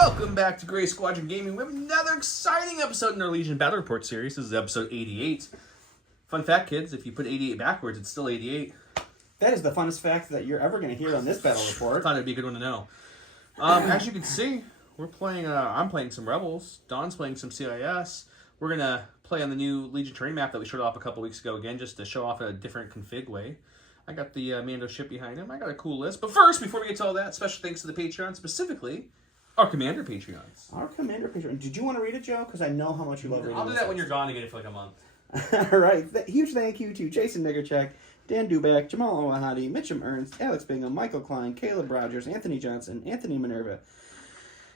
Welcome back to Grey Squadron Gaming. We have another exciting episode in our Legion Battle Report series. This is episode 88. Fun fact, kids, if you put 88 backwards, it's still 88. That is the funnest fact that you're ever going to hear on this battle report. I thought it'd be a good one to know. As you can see, we're playing. I'm playing some Rebels. Don's playing some CIS. We're going to play on the new Legion terrain map that we showed off a couple weeks ago again, just to show off in a different config way. I got the Mando ship behind him. I got a cool list. But first, before we get to all that, special thanks to the Patreon, specifically our Commander Patreons. Our Commander Patreon. Did you want to read it, Joe? Because I know how much you love reading. I'll do that when you're gone to get it for like a month. All right. Huge thank you to Jason Nigerchek, Dan Duback, Jamal Owahadi, Mitchum Ernst, Alex Bingham, Michael Klein, Caleb Rogers, Anthony Johnson, Anthony Minerva,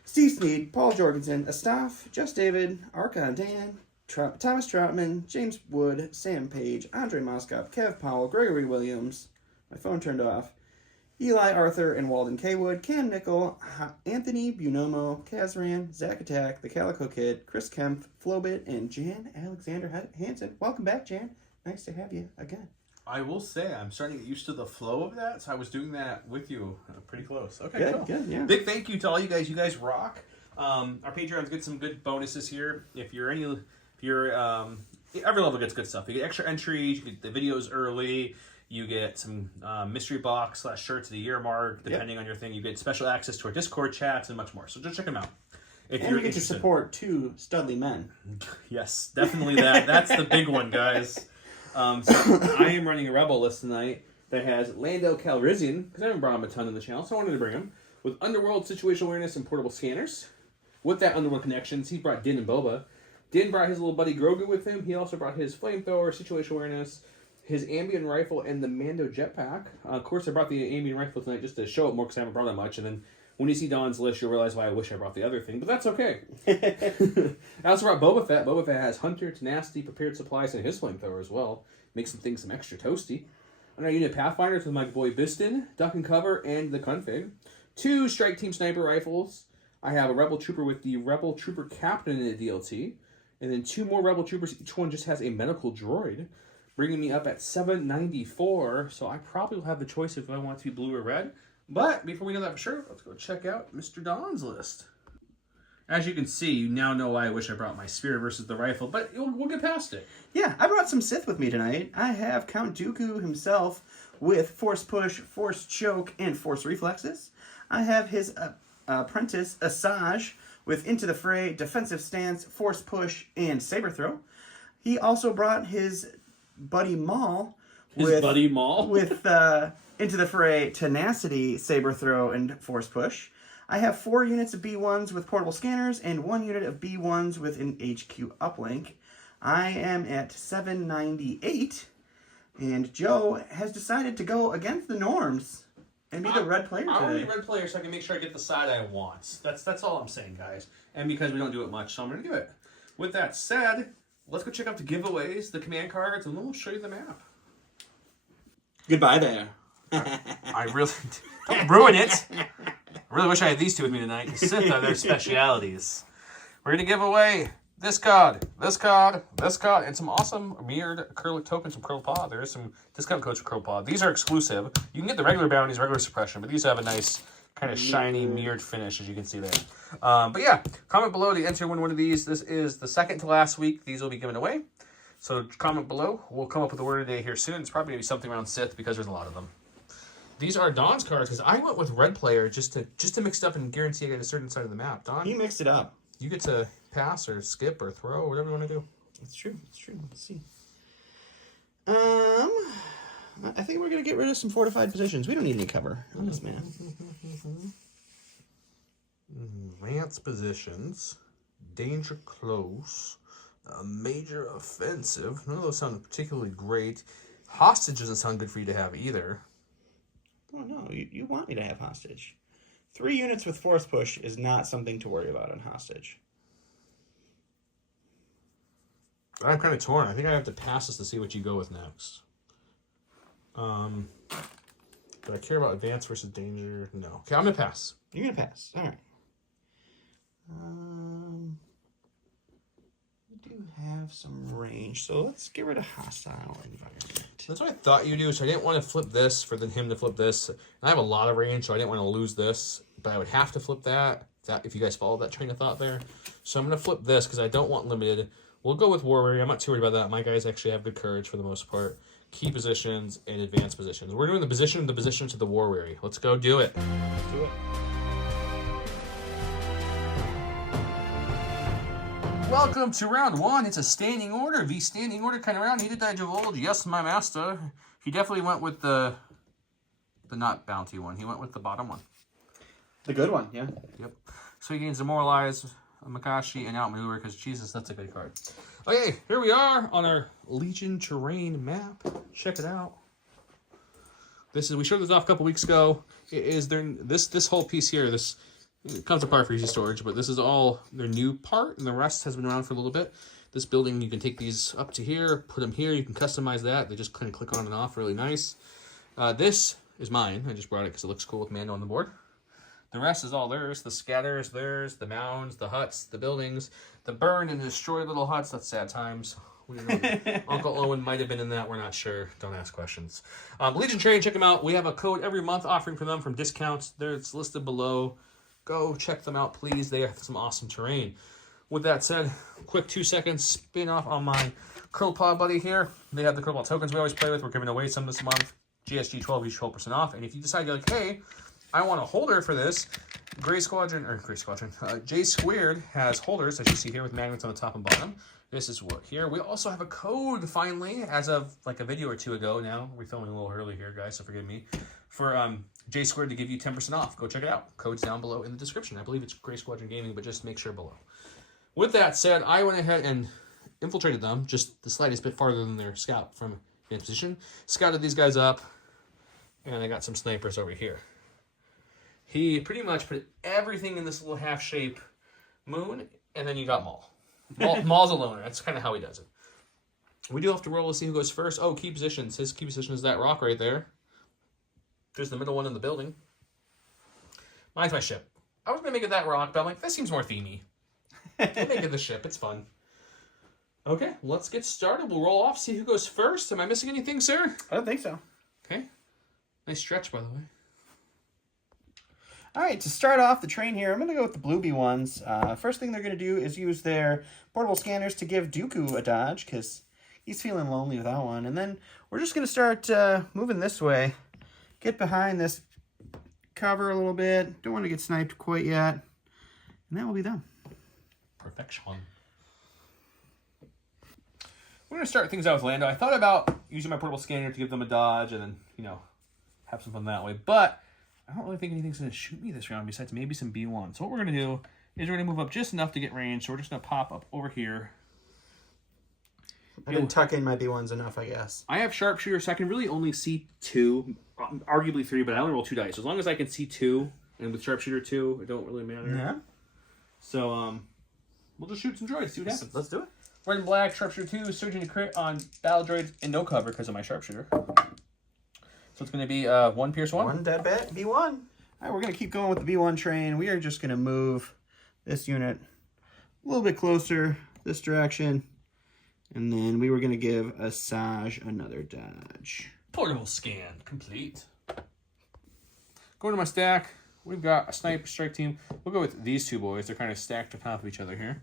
Steve Sneed, Paul Jorgensen, Astaf, Just David, Archon Dan, Thomas Troutman, James Wood, Sam Page, Andre Moskov, Kev Powell, Gregory Williams, my phone turned off, Eli Arthur and Walden Kaywood, Cam Nickel, Anthony Bunomo, Kazran, Zach Attack, The Calico Kid, Chris Kemp, Flowbit, and Jan Alexander Hansen. Welcome back, Jan. Nice to have you again. I will say, I'm starting to get used to the flow of that, so I was doing that with you pretty close. Okay, good, cool. Good, yeah. Big thank you to all you guys. You guys rock. Our Patreons get some good bonuses here. Every level gets good stuff. You get extra entries, you get the videos early, you get some mystery box / shirts of the year mark, depending on your thing. You get special access to our Discord chats and much more. So just check them out. And you get to support 2 Studley men. Yes, definitely that. That's the big one, guys. So I am running a Rebel list tonight that has Lando Calrissian, because I haven't brought him a ton in the channel, so I wanted to bring him, with Underworld, Situational Awareness, and Portable Scanners. With that Underworld connections, he brought Din and Boba. Din brought his little buddy Grogu with him. He also brought his Flamethrower, Situational Awareness, his Ambient Rifle, and the Mando Jetpack. Of course, I brought the Ambient Rifle tonight just to show it more because I haven't brought that much, and then when you see Don's list, you'll realize why I wish I brought the other thing, but that's okay. I also brought Boba Fett. Boba Fett has Hunter, Tenacity, Prepared Supplies, and his Flamethrower as well. Makes some extra toasty. On our unit Pathfinders with my boy Biston, Duck and Cover, and the Config. 2 Strike Team Sniper Rifles. I have a Rebel Trooper with the Rebel Trooper Captain in the DLT. And then 2 more Rebel Troopers. Each one just has a medical droid, bringing me up at 794. So I probably will have the choice if I want it to be blue or red. But before we know that for sure, let's go check out Mr. Don's list. As you can see, you now know why I wish I brought my spear versus the rifle, but we'll get past it. Yeah, I brought some Sith with me tonight. I have Count Dooku himself with Force Push, Force Choke, and Force Reflexes. I have his apprentice, Asajj, with Into the Fray, Defensive Stance, Force Push, and Saber Throw. He also brought his buddy Maul with Into the Fray, Tenacity, Saber Throw, and Force Push. I have 4 units of B1s with portable scanners and 1 unit of B1s with an HQ uplink. I am at 798, and Joe has decided to go against the norms and be the red player today. I want to be red player so I can make sure I get the side I want. That's all I'm saying, guys. And because we don't do it much, so I'm going to do it. With that said, let's go check out the giveaways, the command cards, and then we'll show you the map. Goodbye there. I really... Don't ruin it! I really wish I had these 2 with me tonight. Sith are their specialities. We're going to give away this card, and some awesome mirrored acrylic tokens from CurlPod. There is some discount codes for CurlPod. These are exclusive. You can get the regular bounties, regular suppression, but these have a nice kind of shiny mirrored finish, as you can see there. But yeah, comment below to enter win one of these. This is the second to last week. These will be given away. So comment below. We'll come up with a word of the day here soon. It's probably going to be something around Sith because there's a lot of them. These are Don's cards because I went with red player just to mix it up and guarantee I get a certain side of the map. Don, He mixed it up. you get to pass or skip or throw, whatever you want to do. It's true. Let's see. I think we're going to get rid of some fortified positions. We don't need any cover on this map. Advanced positions, danger close, major offensive. None of those sound particularly great. Hostage doesn't sound good for you to have either. Oh, no. You want me to have hostage. 3 units with force push is not something to worry about on hostage. I'm kind of torn. I think I have to pass this to see what you go with next. Do I care about advance versus danger? No. Okay, I'm going to pass. You're going to pass. All right. We do have some range, so let's get rid of hostile environment. That's what I thought you do, so I didn't want to flip this for him to flip this. And I have a lot of range, so I didn't want to lose this, but I would have to flip that If you guys follow that train of thought there. So I'm going to flip this because I don't want limited. We'll go with War Warrior. I'm not too worried about that. My guys actually have good courage for the most part. Key positions and advanced positions. We're doing the position to the War Weary. Let's go do it. Let's do it. Welcome to round 1. It's a standing order, standing order kind of round. He did I divulge? Yes, my master. He definitely went with the not bounty one. He went with the bottom one. The good one, yeah. Yep. So he gains Demoralize, Makashi, and Outmaneuver because Jesus, that's a good card. Okay, here we are on our Legion terrain map. Check it out. We showed this off a couple weeks ago. It is this whole piece here. It comes apart for easy storage, but this is all their new part, and the rest has been around for a little bit. This building, you can take these up to here, put them here. You can customize that. They just kind of click on and off, really nice. This is mine. I just brought it because it looks cool with Mando on the board. The rest is all theirs. The scatters, theirs. The mounds, the huts, the buildings, the burn and destroy little huts. That's sad times. We don't know. Uncle Owen might have been in that. We're not sure. Don't ask questions. Legion Trade, check them out. We have a code every month offering for them from discounts. It's listed below. Go check them out, please. They have some awesome terrain. With that said, quick 2 seconds spin off on my Curl Pod buddy here. They have the Curl Pod tokens we always play with. We're giving away some this month. GSG 12, use 12% off. And if you decide you're like, hey, I want a holder for this, J Squared has holders, as you see here, with magnets on the top and bottom. This is what here. We also have a code, finally, as of like a video or two ago now. We're filming a little early here, guys, so forgive me. For J Squared to give you 10% off. Go check it out. Code's down below in the description. I believe it's Gray Squadron Gaming, but just make sure below. With that said, I went ahead and infiltrated them just the slightest bit farther than their scout from in position. Scouted these guys up, and I got some snipers over here. He pretty much put everything in this little half-shape moon, and then you got Maul. Maul's a loner. That's kind of how he does it. We do have to roll to see who goes first. Oh, key positions. His key position is that rock right there. There's the middle one in the building. Mine's my ship. I was going to make it that rock, but I'm like, that seems more themey. I'll make it the ship. It's fun. Okay, let's get started. We'll roll off, see who goes first. Am I missing anything, sir? I don't think so. Okay. Nice stretch, by the way. All right, to start off the train here, I'm going to go with the Blue Bee ones. First thing they're going to do is use their portable scanners to give Dooku a dodge, because he's feeling lonely without one. And then we're just going to start moving this way. Get behind this cover a little bit. Don't want to get sniped quite yet. And that will be them. Perfection. We're going to start things out with Lando. I thought about using my portable scanner to give them a dodge and then, have some fun that way. But I don't really think anything's going to shoot me this round besides maybe some B1. So what we're going to do is we're going to move up just enough to get range. So we're just going to pop up over here. I can tuck in my B1s enough, I guess. I have sharpshooter, so I can really only see 2, arguably 3, but I only roll 2 dice. As long as I can see 2, and with sharpshooter 2, it don't really matter. Yeah. So we'll just shoot some droids, see what happens. Let's do it. Red and black, sharpshooter 2, surging to crit on battle droids and no cover because of my sharpshooter. So it's going to be 1 pierce 1. 1 dead bat, B1. All right, we're going to keep going with the B1 train. We are just going to move this unit a little bit closer this direction. And then we were going to give Asajj another dodge. Portable scan complete. Going to my stack, we've got a sniper strike team. We'll go with these 2 boys. They're kind of stacked on top of each other here.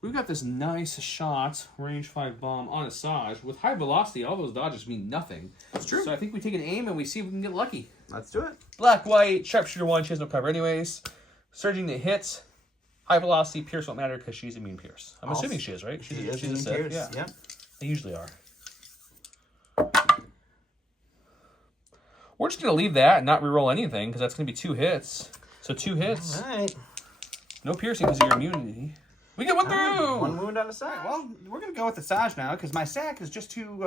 We've got this nice shot, range 5 bomb on Asajj. With high velocity, all those dodges mean nothing. That's true. So I think we take an aim and we see if we can get lucky. Let's do it. Black, white, sharpshooter 1, she has no cover anyways. Surging to hits. High velocity, pierce won't matter because she's immune pierce. I'm assuming she is, right? She's a Sith. Pierce. Yeah. They usually are. We're just going to leave that and not reroll anything because that's going to be 2 hits. So 2 hits. All right. No piercing because of your immunity. We get 1 through! 1 wound on Asajj. Well, we're going to go with Asajj now because my stack is just 2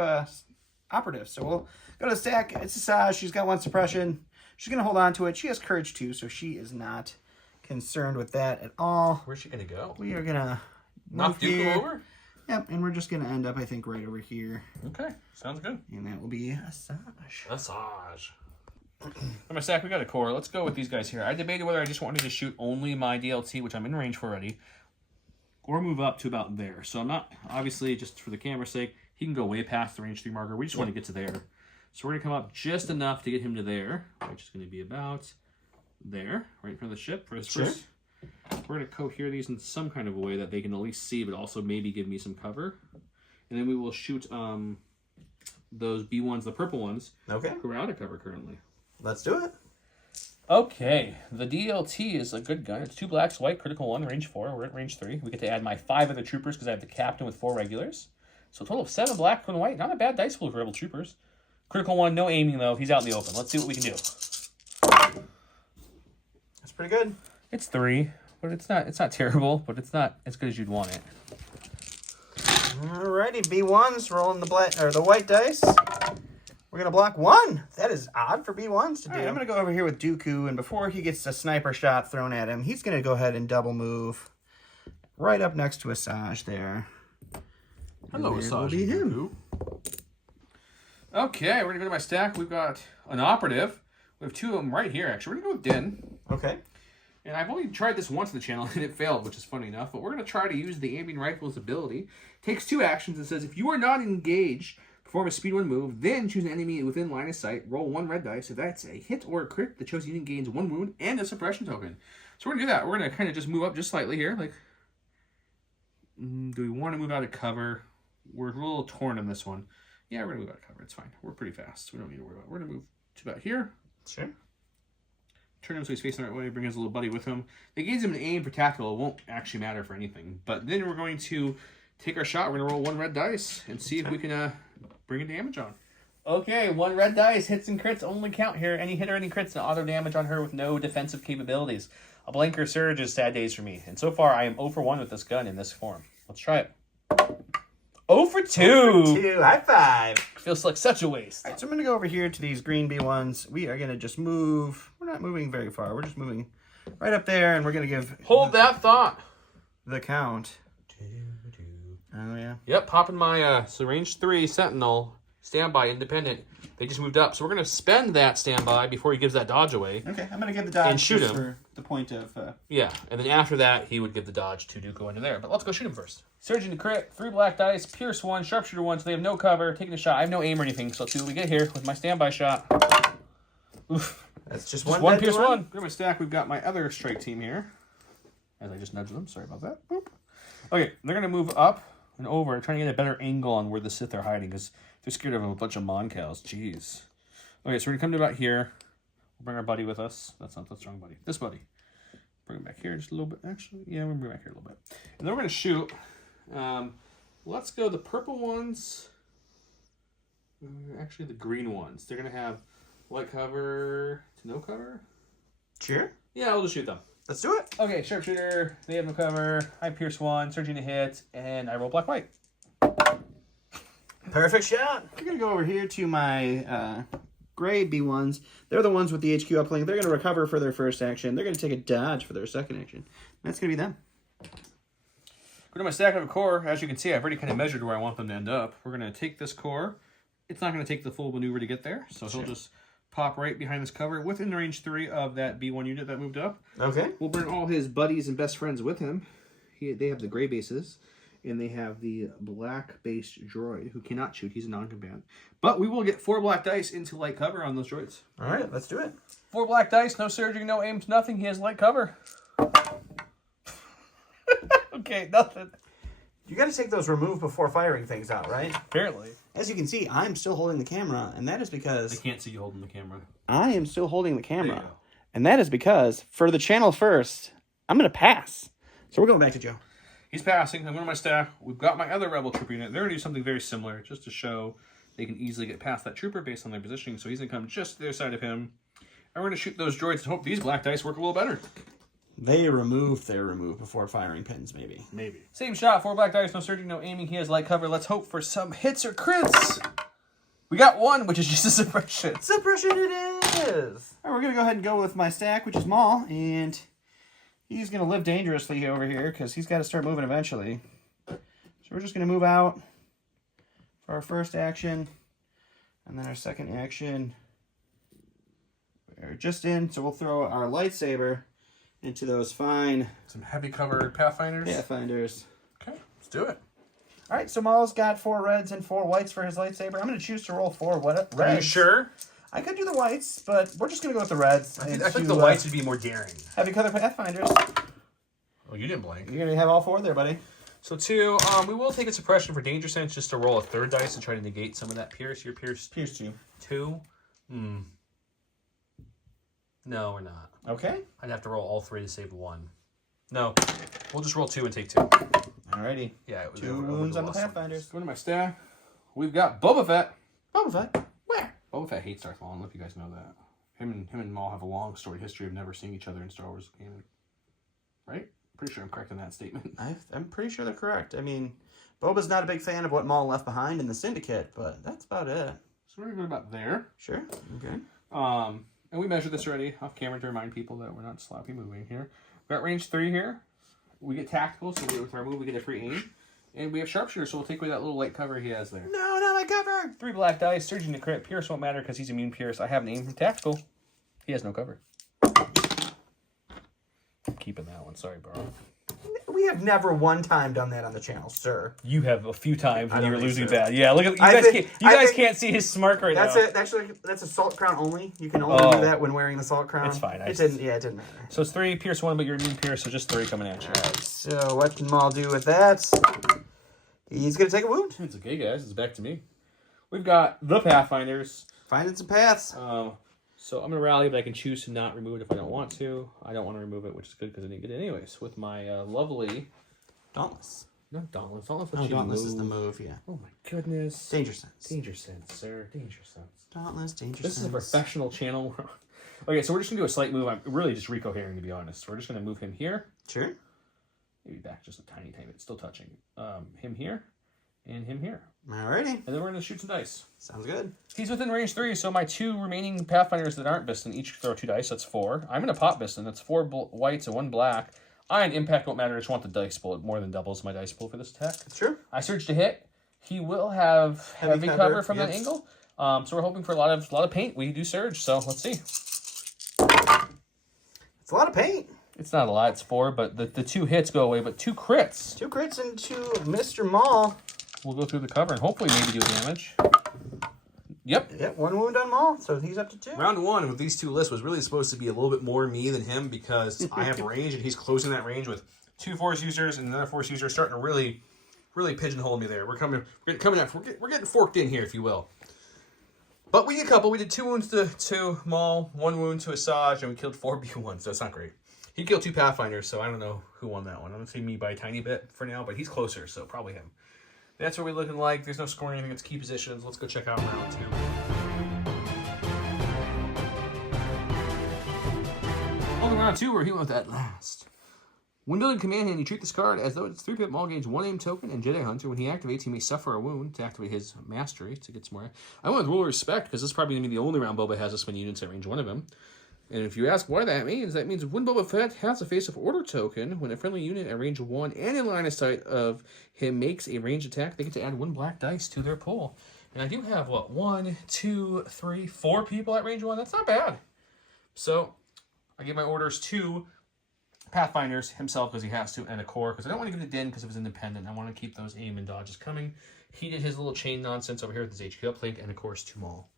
operatives. So we'll go to the stack. It's Asajj. She's got 1 suppression. She's going to hold on to it. She has courage 2, so she is not concerned with that at all. Where's she going to go? We are going to knock Dooku over? Yep, and we're just going to end up, I think, right over here. Okay, sounds good. And that will be Asajj. Asajj. On my stack, we got a core. Let's go with these guys here. I debated whether I just wanted to shoot only my DLT, which I'm in range for already, or move up to about there. So I'm not, obviously, just for the camera's sake, he can go way past the range 3 marker. We just want to get to there. So we're going to come up just enough to get him to there, which is going to be about there, right in front of the ship for his first We're going to cohere these in some kind of a way that they can at least see, but also maybe give me some cover. And then we will shoot those B1s, the purple ones, Okay. who are out of cover currently. Let's do it. Okay, the DLT is a good gun. It's 2 blacks, white, critical 1, range 4. We're at range 3. We get to add my 5 other troopers because I have the captain with 4 regulars. So a total of 7 black, 1 white. Not a bad dice pool for rebel troopers. Critical 1, no aiming though. He's out in the open. Let's see what we can do. That's pretty good. It's 3, but it's not terrible, but it's not as good as you'd want it. Alrighty, B1s rolling the black or the white dice. We're gonna block 1. That is odd for B1s to do. Right, I'm gonna go over here with Dooku, and before he gets a sniper shot thrown at him, he's gonna go ahead and double move right up next to Asajj there. Hello, Asajj. Will be him. Okay, we're gonna go to my stack. We've got an operative. We have 2 of them right here. Actually, we're gonna go with Din. Okay. And I've only tried this once on the channel, and it failed, which is funny enough. But we're going to try to use the aiming rifle's ability. Takes 2 actions. It says, if you are not engaged, perform a speed 1 move, then choose an enemy within line of sight. Roll 1 red dice. If that's a hit or a crit, the chosen unit gains 1 wound and a suppression token. So we're going to do that. We're going to kind of just move up just slightly here. Like, do we want to move out of cover? We're a little torn on this one. Yeah, we're going to move out of cover. It's fine. We're pretty fast. We don't need to worry about it. We're going to move to about here. Sure. Turn him so he's facing the right way, bring his little buddy with him. They gives him an aim for tactical. It won't actually matter for anything. But then we're going to take our shot. We're going to roll 1 red dice and see if we can bring a damage on. Okay, 1 red dice. Hits and crits only count here. Any hit or any crits and auto damage on her with no defensive capabilities. A blanker surge is sad days for me. And so far, I am 0 for 1 with this gun in this form. Let's try it. 0 for 2. 0 for 2. High five. Feels like such a waste. All right, so I'm going to go over here to these green B1s. We are going to just move. We're not moving very far. We're just moving right up there, and we're going to give... Hold that thought. The count. Oh, yeah. Yep, popping my range 3 Sentinel, standby, independent. They just moved up, so we're going to spend that standby before he gives that dodge away. Okay, I'm going to give the dodge and shoot him for the point of... Yeah, and then after that, he would give the dodge to Dooku into there. But let's go shoot him first. Surgeon to crit, 3 black dice, pierce 1, sharpshooter 1, so they have no cover, taking a shot. I have no aim or anything, so let's see what we get here with my standby shot. Oof. That's just 1 pierce 1. Grab my stack, we've got my other strike team here. As I just nudged them, sorry about that. Boop. Okay, they're going to move up and over, trying to get a better angle on where the Sith are hiding, because they're scared of a bunch of Mon Cals. Jeez. Okay, so we're going to come to about here. We'll bring our buddy with us. That's not the strong buddy. This buddy. Bring him back here just a little bit. Actually, yeah, we're going to bring him back here a little bit. And then we're going to shoot. Let's go the purple ones. Actually, the green ones. They're going to have white cover to no cover. Sure. Yeah, we'll just shoot them. Let's do it. Okay, sharpshooter. They have no cover. I pierce 1, surging to hit, and I roll black white. Perfect shot. We're going to go over here to my gray B1s. They're the ones with the HQ uplink. They're going to recover for their first action. They're going to take a dodge for their second action. That's going to be them. Go to my stack of a core. As you can see, I've already kind of measured where I want them to end up. We're going to take this core. It's not going to take the full maneuver to get there, so he'll just pop right behind this cover within range 3 of that B1 unit that moved up. Okay. We'll bring all his buddies and best friends with him. They have the gray bases, and they have the black-based droid who cannot shoot. He's a non-combatant. But we will get 4 black dice into light cover on those droids. All right, let's do it. 4 black dice, no surging, no aims, nothing. He has light cover. Okay, nothing. You got to take those remove before firing things out, right? Apparently. As you can see, I'm still holding the camera, and that is because... I can't see you holding the camera. I am still holding the There you camera. go. And that is because, for the channel first, I'm going to pass. So we're going back to Joe. He's passing. I'm going to my stack. We've got my other rebel trooper unit. They're going to do something very similar, just to show they can easily get past that trooper based on their positioning. So he's going to come just to the other side of him. And we're going to shoot those droids and hope these black dice work a little better. They removed their remove before firing pins, maybe. Maybe. Same shot. 4 black dice, no surging, no aiming. He has light cover. Let's hope for some hits or crits. We got 1, which is just a suppression. Suppression it is! All right, we're going to go ahead and go with my stack, which is Maul, and he's going to live dangerously over here because he's got to start moving eventually. So we're just going to move out for our first action, and then our second action. We're just in, so we'll throw our lightsaber into those fine... Some heavy covered Pathfinders. Pathfinders. Okay, let's do it. All right, so Maul's got 4 reds and 4 whites for his lightsaber. I'm going to choose to roll 4 reds. Are you sure? I could do the whites, but we're just going to go with the reds. I think the whites would be more daring. Heavy color Pathfinders. Well, you didn't blink. You're gonna have all 4 there, buddy. So 2. We will take a suppression for danger sense just to roll a 3rd dice and try to negate some of that pierce. Your pierce. Pierce 2. 2. No, we're not. Okay. I'd have to roll all 3 to save 1. No, we'll just roll 2 and take 2. Alrighty. Yeah, it was 2 wounds on the Pathfinders. Going to my staff. We've got Boba Fett. Boba Fett? Where? Boba Fett hates Darth Maul. I don't know if you guys know that. Him and Maul have a long storied history of never seeing each other in Star Wars canon. Right? Pretty sure I'm correct in that statement. I'm pretty sure they're correct. I mean, Boba's not a big fan of what Maul left behind in the Syndicate, but that's about it. So we're going to go about there. Sure. Okay. And we measured this already off camera to remind people that we're not sloppy moving here. We've got range 3 here. We get tactical, so with our move we get a free aim. And we have sharpshooter, so we'll take away that little light cover he has there. No, not my cover! 3 black dice, surging to crit. Pierce won't matter because he's immune pierce. I have an aim from tactical. He has no cover. I'm keeping that one. Sorry, bro. We have never one time done that on the channel, sir. You have a few times when you were losing so. bad. Yeah, look at you guys can't see his smirk right now. That's a salt crown only. You can only do that when wearing the salt crown. It's fine. It didn't matter. So it's 3 pierce 1, but you're immune pierce, so just 3 coming at you. Alright, so what can Maul do with that? He's gonna take a wound. It's okay, guys. It's back to me. We've got the Pathfinders. Finding some paths. So I'm going to rally, but I can choose to not remove it if I don't want to. I don't want to remove it, which is good because I didn't get it anyways. With my lovely... Dauntless. No, Dauntless. Dauntless is the move, yeah. Oh my goodness. Danger sense. Danger sense, sir. Danger sense. Dauntless, danger This sense. is a professional channel. Okay, so we're just going to do a slight move. I'm really just recohering, to be honest. We're just going to move him here. Sure. Maybe back just a tiny bit. Still touching. Him here. And him here. Alrighty. And then we're going to shoot some dice. Sounds good. He's within range 3, so my 2 remaining Pathfinders that aren't Biston each throw 2 dice. That's 4. I'm going to pop Biston. That's 4 whites and 1 black. And impact won't matter. I just want the dice pool. It more than doubles my dice pool for this attack. Sure. I surge to hit. He will have heavy cover from that angle. So we're hoping for a lot of paint. We do surge, so let's see. It's a lot of paint. It's not a lot. It's 4, but the 2 hits go away. But 2 crits. 2 crits into Mr. Maul. We'll go through the cover and hopefully maybe do damage. Yep. 1 wound on Maul, so he's up to 2. Round 1 with these 2 lists was really supposed to be a little bit more me than him because I have range and he's closing that range with 2 force users and another force user starting to really pigeonhole me there. We're getting forked in here, if you will. But we did a couple. We did 2 wounds to Maul, 1 wound to Asajj, and we killed 4 B1s. So that's not great. He killed 2 Pathfinders, so I don't know who won that one. I'm gonna say me by a tiny bit for now, but he's closer, so probably him. That's what we're looking like. There's no scoring anything. It's key positions. Let's go check out round 2. Welcome to round 2. Where he went with that last. When building command hand, you treat this card as though it's 3-pip Maul gains 1 aim token and Jedi Hunter. When he activates, he may suffer a wound to activate his mastery to get some more. I went with Rule of Respect because this is probably going to be the only round Boba has this many units at range 1 of him. And if you ask what that means when Boba Fett has a face of order token, when a friendly unit at range 1 and in line of sight of him makes a ranged attack, they get to add 1 black dice to their pool. And I do have, 1, 2, 3, 4 people at range 1. That's not bad. So I give my orders to Pathfinders himself because he has to, and a core because I don't want to give it to Din because of his independent. I want to keep those aim and dodges coming. He did his little chain nonsense over here with his HQ uplink, and of course, to Maul.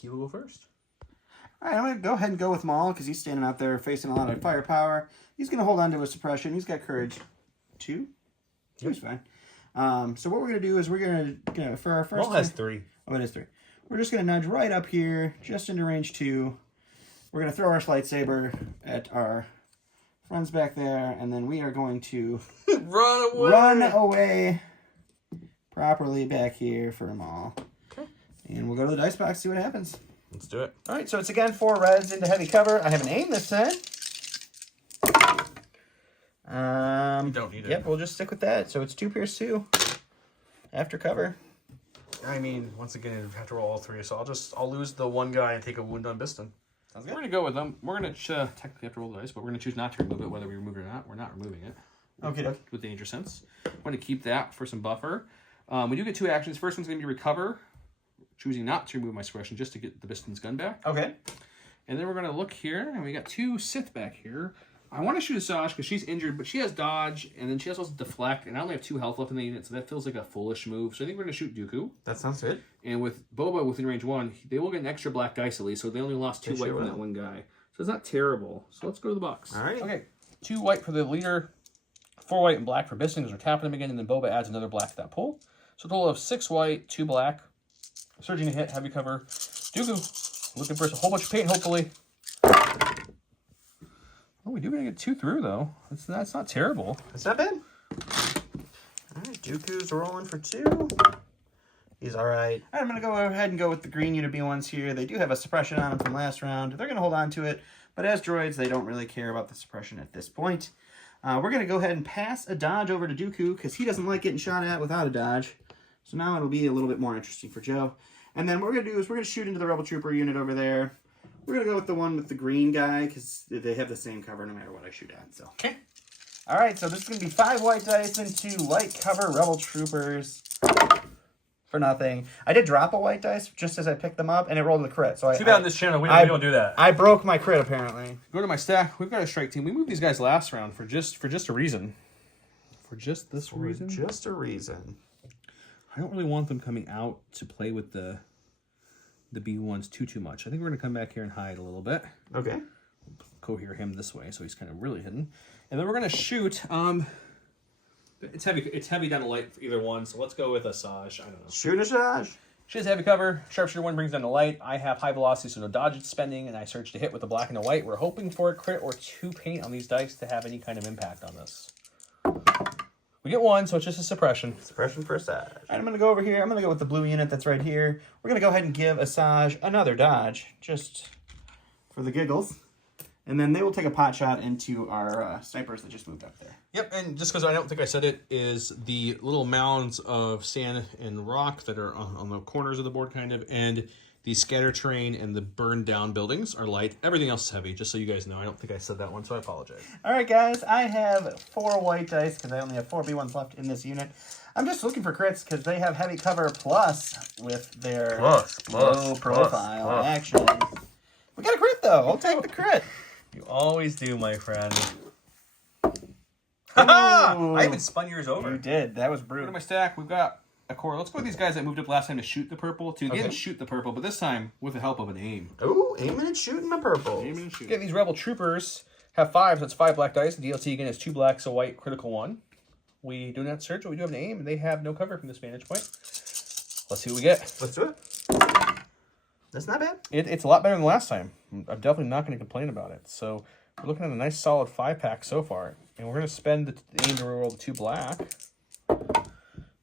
He will go first. All right, I'm going to go ahead and go with Maul because he's standing out there facing a lot of firepower. He's going to hold on to his suppression. He's got courage 2. He's fine. So what we're going to do is we're going to, for our first... Maul has 3. Oh, it is 3. We're just going to nudge right up here, just into range 2. We're going to throw our lightsaber at our friends back there, and then we are going to... Run away properly back here for Maul. Okay. And we'll go to the dice box, see what happens. Let's do it. All right, so it's again 4 reds into heavy cover. I have an aim this time. You don't need it. Yep, we'll just stick with that. So it's 2 pierce 2 after cover. I mean, once again, you have to roll all 3, so I'll lose the 1 guy and take a wound on Biston. Sounds good. We're going to go with them. We're going to technically have to roll the dice, but we're going to choose not to remove it, whether we remove it or not. We're not removing it. Okay. With danger sense. I'm going to keep that for some buffer. We do get 2 actions. First one's going to be recover. Choosing not to remove my suppression just to get the Biston's gun back. Okay. And then we're going to look here, and we got 2 Sith back here. I want to shoot Asajj because she's injured, but she has dodge, and then she has also deflect, and I only have 2 health left in the unit, so that feels like a foolish move. So I think we're going to shoot Dooku. That sounds good. And with Boba within range 1, they will get an extra black dice at least, so they only lost 2 white from that 1 guy. So it's not terrible. So let's go to the box. All right. Okay, 2 white for the leader. 4 white and black for Biston because we're tapping them again, and then Boba adds another black to that pool. So a total of 6 white, 2 black. Surging to hit, heavy cover. Dooku, looking for a whole bunch of paint, hopefully. Oh, we do gotta get 2 through, though. That's not terrible. It's not bad. All right, Dooku's rolling for 2. He's all right. I'm going to go ahead and go with the green unit B1s here. They do have a suppression on them from last round. They're going to hold on to it, but as droids, they don't really care about the suppression at this point. We're going to go ahead and pass a dodge over to Dooku because he doesn't like getting shot at without a dodge. So now it'll be a little bit more interesting for Joe. And then what we're going to do is we're going to shoot into the Rebel Trooper unit over there. We're going to go with the one with the green guy because they have the same cover no matter what I shoot at. So Okay. All right, so this is going to be 5 white dice into light cover Rebel Troopers for nothing. I did drop a white dice just as I picked them up, and it rolled a crit. So Too bad on this channel, we don't do that. I broke my crit, apparently. Go to my stack. We've got a strike team. We moved these guys last round for just a reason. For just this reason? Just a reason. I don't really want them coming out to play with the B1s too much. I think we're going to come back here and hide a little bit. Okay. Cohere him this way, so he's kind of really hidden. And then we're going to shoot. It's heavy down to light for either one, so let's go with Asajj. I don't know. Shoot Asajj. She has heavy cover. Sharpshooter 1 brings down the light. I have high velocity, so no dodge spending, and I surge to hit with the black and the white. We're hoping for a crit or 2 paint on these dice to have any kind of impact on this. We get 1, so it's just a suppression. Suppression for Asajj. I'm going to go over here. I'm going to go with the blue unit that's right here. We're going to go ahead and give Asajj another dodge, just for the giggles. And then they will take a pot shot into our snipers that just moved up there. Yep, and just because I don't think I said it, is the little mounds of sand and rock that are on the corners of the board, kind of, and the scatter terrain and the burned down buildings are light. Everything else is heavy, just so you guys know. I don't think I said that one, so I apologize. All right, guys, I have 4 white dice because I only have 4 B1s left in this unit. I'm just looking for crits because they have heavy cover plus with their low profile action. We got a crit, though. I'll take the crit. You always do, my friend. I even spun yours over. You did. That was Go brutal. to my stack. We've got a core. Let's go with these guys that moved up last time to shoot the purple. To again shoot the purple, but this time with the help of an aim. Ooh, aiming and shooting my purple. Aiming and shooting. Again, these Rebel Troopers have 5, so it's 5 black dice. The DLC again is 2 blacks, a white, critical 1. We do not search, but we do have an aim, and they have no cover from this vantage point. Let's see what we get. Let's do it. That's not bad. It's a lot better than last time. I'm definitely not going to complain about it. So we're looking at a nice solid 5-pack so far. And we're going to spend the aim to roll the 2 black.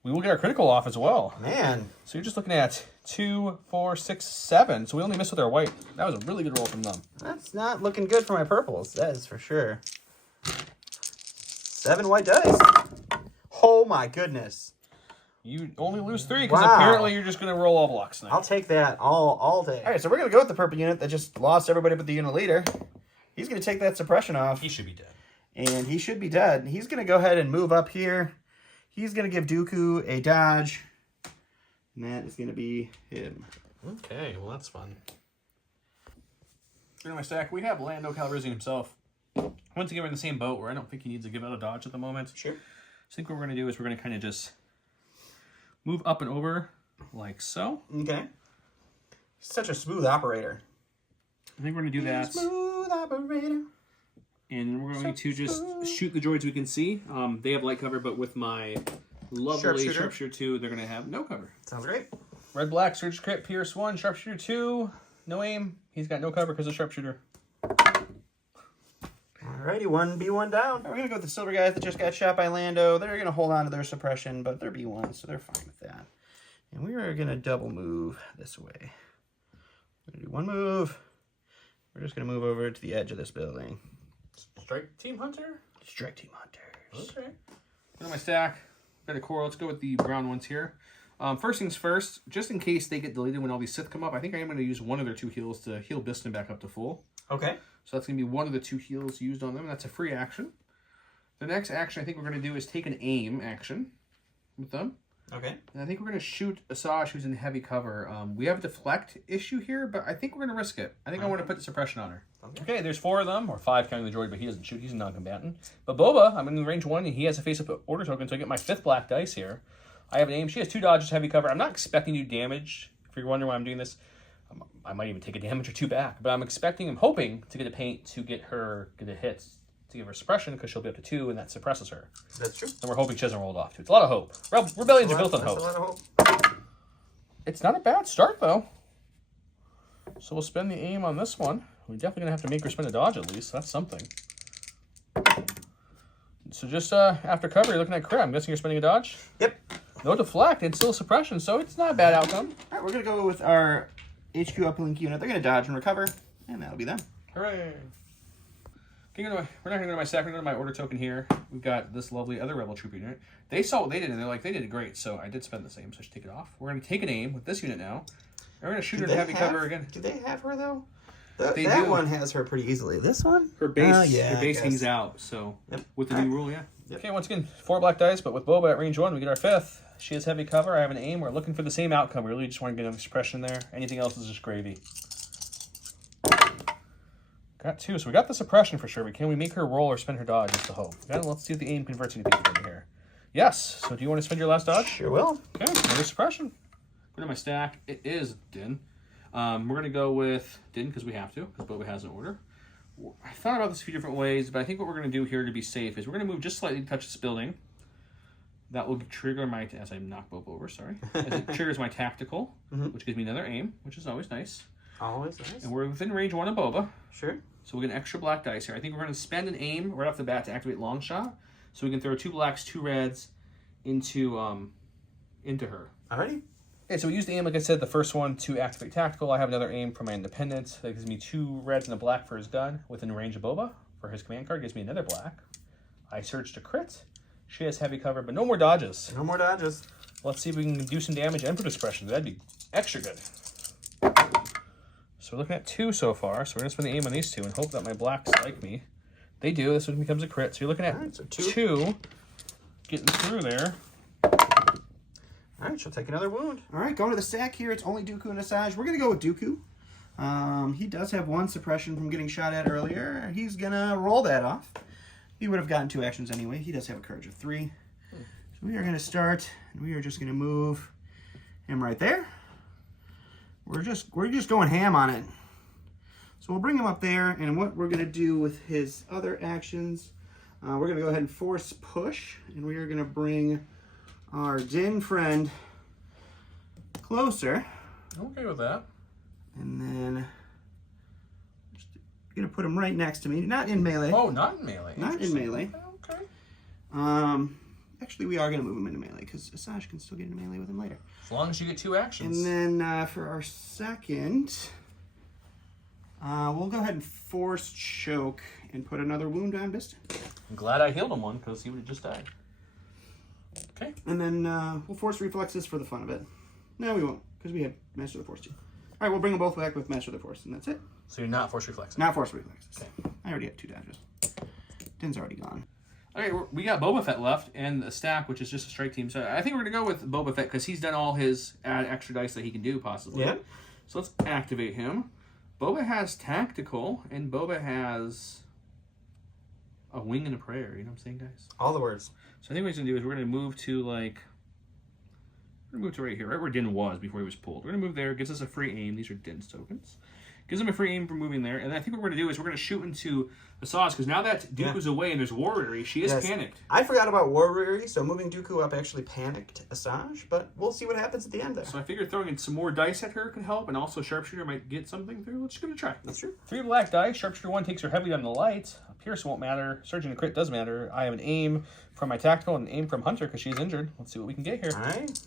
We will get our critical off as well. Man. So you're just looking at 2, 4, 6, 7. So we only missed with our white. That was a really good roll from them. That's not looking good for my purples. That is for sure. 7 white dice. Oh my goodness. You only lose 3 because apparently you're just going to roll all blocks tonight. I'll take that all day. All right, so we're going to go with the purple unit that just lost everybody but the unit leader. He's going to take that suppression off. He should be dead. And he should be dead. He's going to go ahead and move up here. He's going to give Dooku a dodge. And that is going to be him. Okay, well that's fun. In my stack, we have Lando Calrissian himself. Once again, we're in the same boat where I don't think he needs to give out a dodge at the moment. Sure. I think what we're going to do is we're going to kind of just move up and over like so. Okay. Such a smooth operator. I think we're going to do that. Smooth operator. And we're going to just shoot the droids we can see. They have light cover, but with my lovely Sharpshooter 2, they're going to have no cover. Sounds great. Red, black, Surge Crit, Pierce 1, Sharpshooter 2, no aim. He's got no cover because of Sharpshooter. Alrighty, 1B1 down. We're going to go with the silver guys that just got shot by Lando. They're going to hold on to their suppression, but they're B1, so they're fine with that. And we are going to double move this way. We're going to do 1 move. We're just going to move over to the edge of this building. Strike Team Hunter? Strike Team Hunters. Okay. Go to my stack. Got a core. Let's go with the brown ones here. First things first, just in case they get deleted when all these Sith come up, I think I am going to use one of their 2 heals to heal Biston back up to full. Okay. So that's going to be one of the 2 heals used on them. That's a free action. The next action I think we're going to do is take an aim action with them. Okay. And I think we're going to shoot Asajj, who's in heavy cover. We have a deflect issue here, but I think we're going to risk it. I think I want to put the suppression on her. Okay, there's 4 of them, or 5 counting the droid, but he doesn't shoot. He's a non-combatant. But Boba, I'm in range 1, and he has a face-up order token, so I get my 5th black dice here. I have an aim. She has 2 dodges, heavy cover. I'm not expecting to do damage. If you're wondering why I'm doing this, I might even take a damage or 2 back. But I'm hoping to get a paint to get her, get a hit to give her suppression because she'll be up to 2, and that suppresses her. That's true. And we're hoping she hasn't rolled off, too. It's a lot of hope. Rebellions are built on hope. That's a lot of hope. It's not a bad start, though. So we'll spend the aim on this one. We're definitely going to have to make her spend a dodge at least. That's something. So just after cover, you're looking at crit. I'm guessing you're spending a dodge? Yep. No deflect and still suppression, so it's not a bad outcome. All right, we're going to go with our HQ uplink unit. They're going to dodge and recover, and that'll be them. Hooray. We're not going to go to my second, we're going to go to my order token here. We've got this lovely other rebel troop unit. They saw what they did, and they're like, they did great, so I did spend the same, so I should take it off. We're going to take an aim with this unit now. And we're going to shoot her to heavy cover again. Do they have her, though? They that do. one has her pretty easily. This one? Her base, her base hangs out, so with the new rule, yeah. Yep. Okay, once again, 4 black dice, but with Boba at range 1, we get our 5th. She has heavy cover, I have an aim. We're looking for the same outcome. We really just want to get enough suppression there. Anything else is just gravy. Got 2, so we got the suppression for sure, but can we make her roll or spend her dodge is the hope. Let's see if the aim converts anything over here. Yes, so do you want to spend your last dodge? Sure will. Okay, another suppression. Go to my stack. It is Din. We're going to go with Din because we have to, because Boba has an order. I thought about this a few different ways, but I think what we're going to do here to be safe is we're going to move just slightly to touch this building. That will trigger my, as I knock Boba over, sorry. As it triggers my tactical, which gives me another aim, which is always nice. Always nice. And we're within range 1 of Boba. Sure. So we'll get an extra black dice here. I think we're going to spend an aim right off the bat to activate long shot. So we can throw 2 blacks, 2 reds into her. Alrighty. Okay, so we used the aim, like I said, the first one to activate tactical. I have another aim for my independent. That gives me 2 reds and a black for his gun within range of Boba. For his command card, gives me another black. I searched a crit. She has heavy cover, but no more dodges. No more dodges. Let's see if we can do some damage and for suppression. That'd be extra good. So we're looking at 2 so far. So we're going to spend the aim on these 2 and hope that my blacks like me. They do. This one becomes a crit. So you're looking at right, so 2 getting through there. All right, she'll take another wound. All right, going to the stack here. It's only Dooku and Asajj. We're going to go with Dooku. He does have 1 suppression from getting shot at earlier. He's going to roll that off. He would have gotten 2 actions anyway. He does have a courage of 3. So we are going to start, and we are just going to move him right there. We're just going ham on it. So we'll bring him up there, and what we're going to do with his other actions, we're going to go ahead and force push, and we are going to bring our Din friend closer. Okay with that. And then just going to put him right next to me. Not in melee. Oh, not in melee. Not in melee. Okay. Actually, we are going to move him into melee because Asajj can still get into melee with him later. As long as you get 2 actions. And then for our second, we'll go ahead and force choke and put another wound on Biston. I'm glad I healed him 1 because he would have just died. Okay. And then we'll force reflexes for the fun of it. No, we won't because we have Master of the Force too. All right, we'll bring them both back with Master of the Force, and that's it. So you're not force reflexing? Not force reflexes. Okay. I already have 2 dodges. Din's already gone. All right, we got Boba Fett left and the stack, which is just a strike team. So I think we're going to go with Boba Fett because he's done all his extra dice that he can do, possibly. Yeah. So let's activate him. Boba has tactical, and Boba has a wing and a prayer. You know what I'm saying, guys? All the words. So I think what he's going to do is we're going to move to, like... We're going to move to right here, right where Din was before he was pulled. We're going to move there. Gives us a free aim. These are Din's tokens. Gives him a free aim for moving there. And I think what we're going to do is we're going to shoot into Asajj, because now that Dooku is away and there's Warrior, she is panicked. I forgot about Warrior, so moving Dooku up actually panicked Asajj, but we'll see what happens at the end there. So I figured throwing in some more dice at her can help, and also Sharpshooter might get something through. Let's give it a try. That's true. 3 black dice. Sharpshooter 1 takes her heavy on the light. Pierce won't matter. Surgeon and crit does matter. I have an aim from my tactical and an aim from Hunter because she's injured. Let's see what we can get here. All right.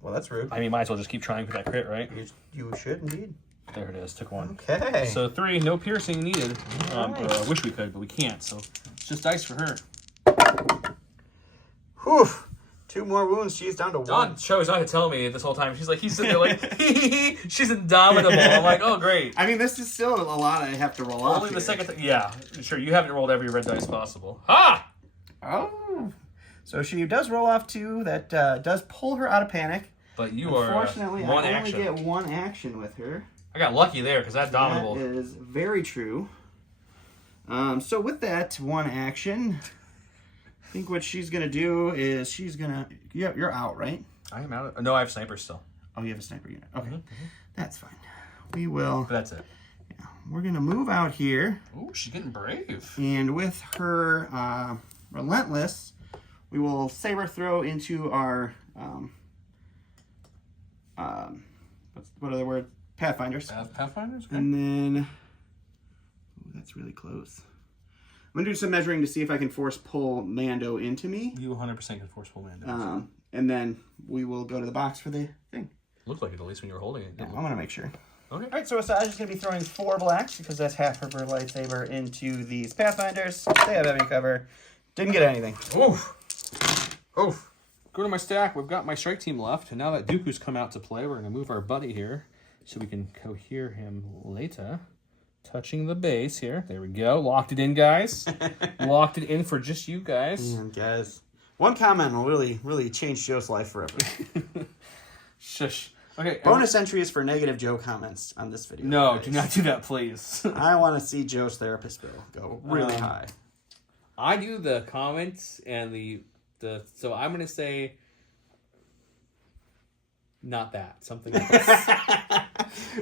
Well, that's rude. I mean, might as well just keep trying for that crit, right? You should indeed. There it is. Took 1. Okay. So 3, no piercing needed. Nice. I wish we could, but we can't. So it's just dice for her. Whew. 2 more wounds. She's down to 1. Dawn chose not to tell me this whole time. She's like, he's sitting there like, she's indomitable. I'm like, oh, great. I mean, this is still a lot I have to roll off. Only the second time. Yeah, sure. You haven't rolled every red dice possible. Ha! Oh. So she does roll off 2. That does pull her out of panic. But you are Unfortunately, one I action. only get 1 action with her. I got lucky there because that's dominable. That is very true. So with that 1 action, I think what she's going to do is she's going to... You're out, right? I am out. No, I have sniper still. Oh, you have a sniper unit. Okay. That's fine. We will... But that's it. We're going to move out here. Ooh, she's getting brave. And with her Relentless, we will Saber Throw into our, what are the words? Pathfinders. Pathfinders? Okay. And then, ooh, that's really close. I'm going to do some measuring to see if I can force pull Mando into me. You 100% can force pull Mando. And then we will go to the box for the thing. Looked like it at least when you were holding it. Yeah, I'm going to make sure. Okay. All right, so Asajj is going to be throwing 4 blacks because that's half of her lightsaber into these Pathfinders. They have heavy cover. Didn't get anything. Oof. Oof. Go to my stack. We've got my strike team left. And now that Dooku's come out to play, we're going to move our buddy here so we can cohere him later. Touching the base here. There we go. Locked it in, guys. Locked it in for just you guys. Man, guys. One comment will really change Joe's life forever. Shush. Okay. Bonus entries for negative Joe comments on this video. No, guys. do not do that, please. I want to see Joe's therapist bill go really high. I do the comments and the so I'm gonna say not that, something else.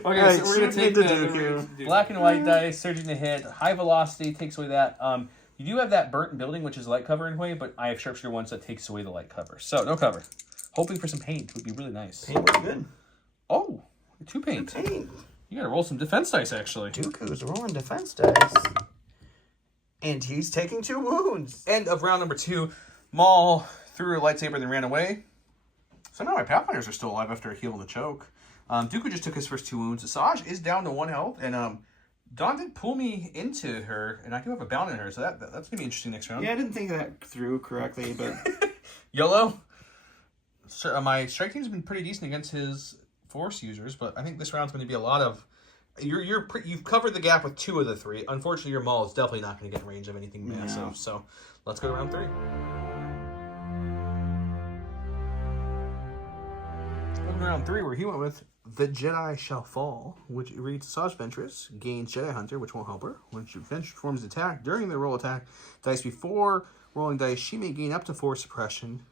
Okay, right, so we're gonna take the Dooku. black and white dice, surging to hit, high velocity takes away that. You do have that burnt building, which is light cover in a way, but I have sharpshooter ones that takes away the light cover. So no cover. Hoping for some paint would be really nice. Paint was good. Oh, 2 paint. Paint. You gotta roll some defense dice, actually. Dooku's rolling defense dice. And he's taking 2 wounds. End of round number 2. Maul threw a lightsaber, then ran away. So now my Pathfinders are still alive after a heal and a choke. Dooku just took his first 2 wounds. Asajj is down to 1 health, and Dawn did pull me into her, and I do have a bound in her, so that's gonna be interesting next round. Yeah, I didn't think of that through correctly, but YOLO. So, my strike team's been pretty decent against his force users, but I think this round's going to be a lot of. You've covered the gap with 2 of the 3. Unfortunately, your Maul is definitely not going to get in range of anything massive. No. So let's go to round 3. Welcome to round 3, where he went with The Jedi Shall Fall, which reads Asajj Ventress gains Jedi Hunter, which won't help her. When she performs an attack during the roll attack dice before rolling dice, she may gain up to 4 suppression.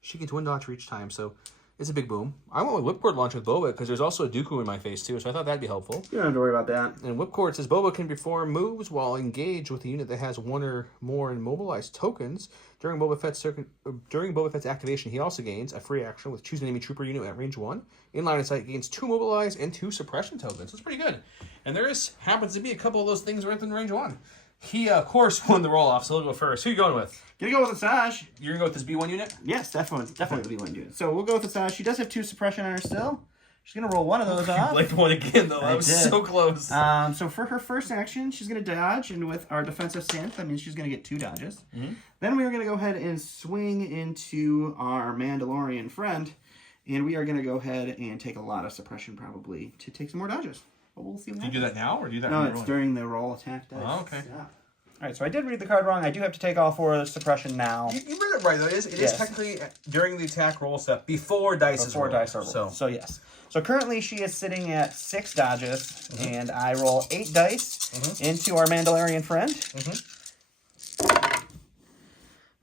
She gets 1 dodge for each time, so it's a big boom. I went with Whipcord Launch with Boba because there's also a Dooku in my face too, so I thought that'd be helpful. you don't have to worry about that. And Whipcord says Boba can perform moves while engaged with a unit that has 1 or more immobilized tokens. During Boba Fett's activation, he also gains a free action with choose an enemy trooper unit at range 1. In line of sight, gains 2 mobilized and 2 suppression tokens. That's pretty good. And there happens to be a couple of those things within range 1. He, of course, won the roll-off, so he'll go first. Who are you going with? Gonna go with Asajj. You're going to go with this B1 unit? Yes, definitely the B1 unit. So we'll go with Asajj. She does have 2 suppression on her still. She's gonna roll 1 of those off. You blanked one again, though. I was did. so close. So for her first action, she's gonna dodge, and with our defensive stance, that means she's gonna get 2 dodges. Mm-hmm. Then we are gonna go ahead and swing into our Mandalorian friend, and we are gonna go ahead and take a lot of suppression probably to take some more dodges. But we'll see what Do you do that now, or do you do that No, when it's you're rolling? during the roll attack dice. Oh, okay. Yeah. All right, so I did read the card wrong. I do have to take all 4 of the suppression now. You read it right, though. It is Yes. technically during the attack roll step before dice is rolled. Dice are rolled. So yes. So currently she is sitting at 6 dodges, and I roll 8 dice into our Mandalorian friend.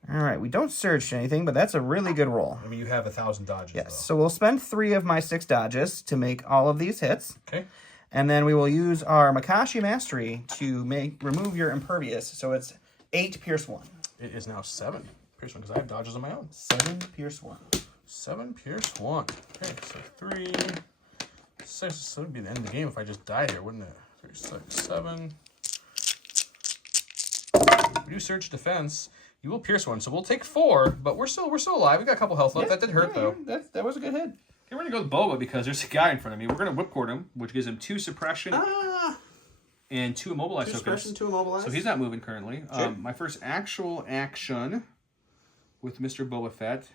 All right, we don't surge to anything, but that's a really good roll. I mean, you have 1,000 dodges, Yes, though. so we'll spend 3 of my 6 dodges to make all of these hits. Okay. And then we will use our Makashi Mastery to remove your impervious. So it's 8 pierce 1. It is now 7 pierce 1, because I have dodges of my own. 7 pierce 1. 7 pierce 1. Okay, so 3, 6. So it would be the end of the game if I just died here, wouldn't it? 3, 6, 7. We do surge defense. You will pierce 1, so we'll take 4, but we're still alive. We got a couple health left. That did hurt, though. That was a good hit. Okay, we're going to go with Boba because there's a guy in front of me. We're going to whipcord him, which gives him 2 suppression and 2 immobilized 2 tokens. suppression, 2 immobilized. So he's not moving currently. Sure. My first actual action with Mr. Boba Fett.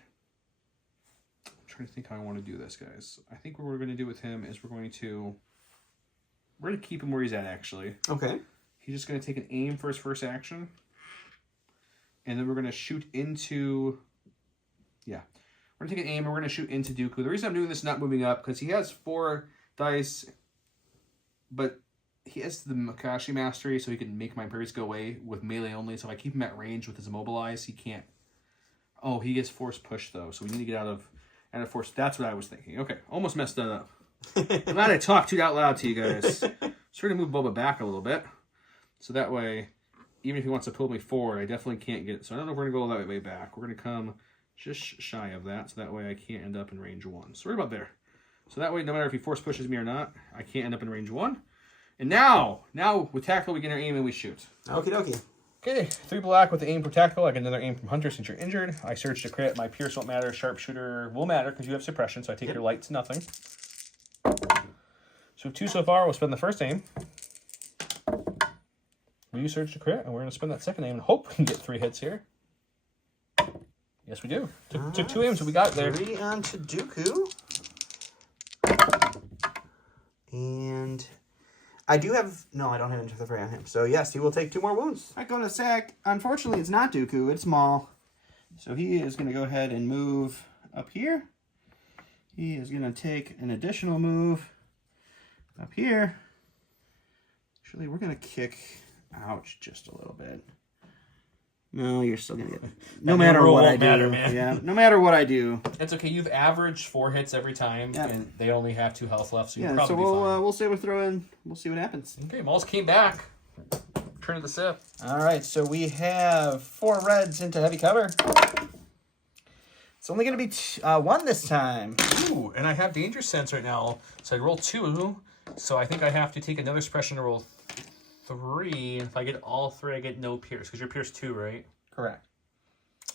I'm trying to think how I want to do this, guys. I think what we're going to do with him is we're going to keep him where he's at, actually. Okay. He's just going to take an aim for his first action. And then we're going to shoot into... Yeah. We're going to take an aim and we're going to shoot into Dooku. The reason I'm doing this not moving up, because he has 4 dice, but he has the Makashi Mastery, so he can make my impervious go away with melee only. So if I keep him at range with his immobilize, he can't... Oh, he gets force push, though, so we need to get out of force. That's what I was thinking. Okay, almost messed that up. I'm glad I talked too out loud to you guys. So we're going to move Boba back a little bit. So that way, even if he wants to pull me forward, I definitely can't get it. So I don't know if we're going to go that way back. We're going to come just shy of that. So that way I can't end up in range 1. So right about there. So that way, no matter if he force pushes me or not, I can't end up in range 1. And now with tactical, we get our aim and we shoot. Okie dokie. Okay, 3 black with the aim for tactical. I get another aim from Hunter since you're injured. I search to crit. My pierce won't matter. Sharpshooter will matter because you have suppression, so I take your light to nothing. So 2 so far. We'll spend the first aim. We search to crit, and we're going to spend that second aim and hope we can get 3 hits here. Yes, we do. Took 2 aims, so we got there. 3 on to Dooku. And I do have... No, I don't have Into the Fray on him. So, yes, he will take 2 more wounds. I go to sack. Unfortunately, it's not Dooku. It's Maul. So he is going to go ahead and move up here. He is going to take an additional move up here. Actually, we're going to kick... Ouch, just a little bit. No, you're still going to get it. No matter what I do. Yeah, no matter what I do. It's okay. You've averaged 4 hits every time, and they only have 2 health left, so you'll probably be fine. We'll say we're throwing. We'll see what happens. Okay, Maul's came back. Turn of the Sith. All right, so we have 4 reds into heavy cover. It's only going to be 1 this time. Ooh, and I have danger sense right now, so I roll 2. So I think I have to take another suppression to roll 3. If I get all 3, I get no pierce, because you're pierce 2, right? Correct.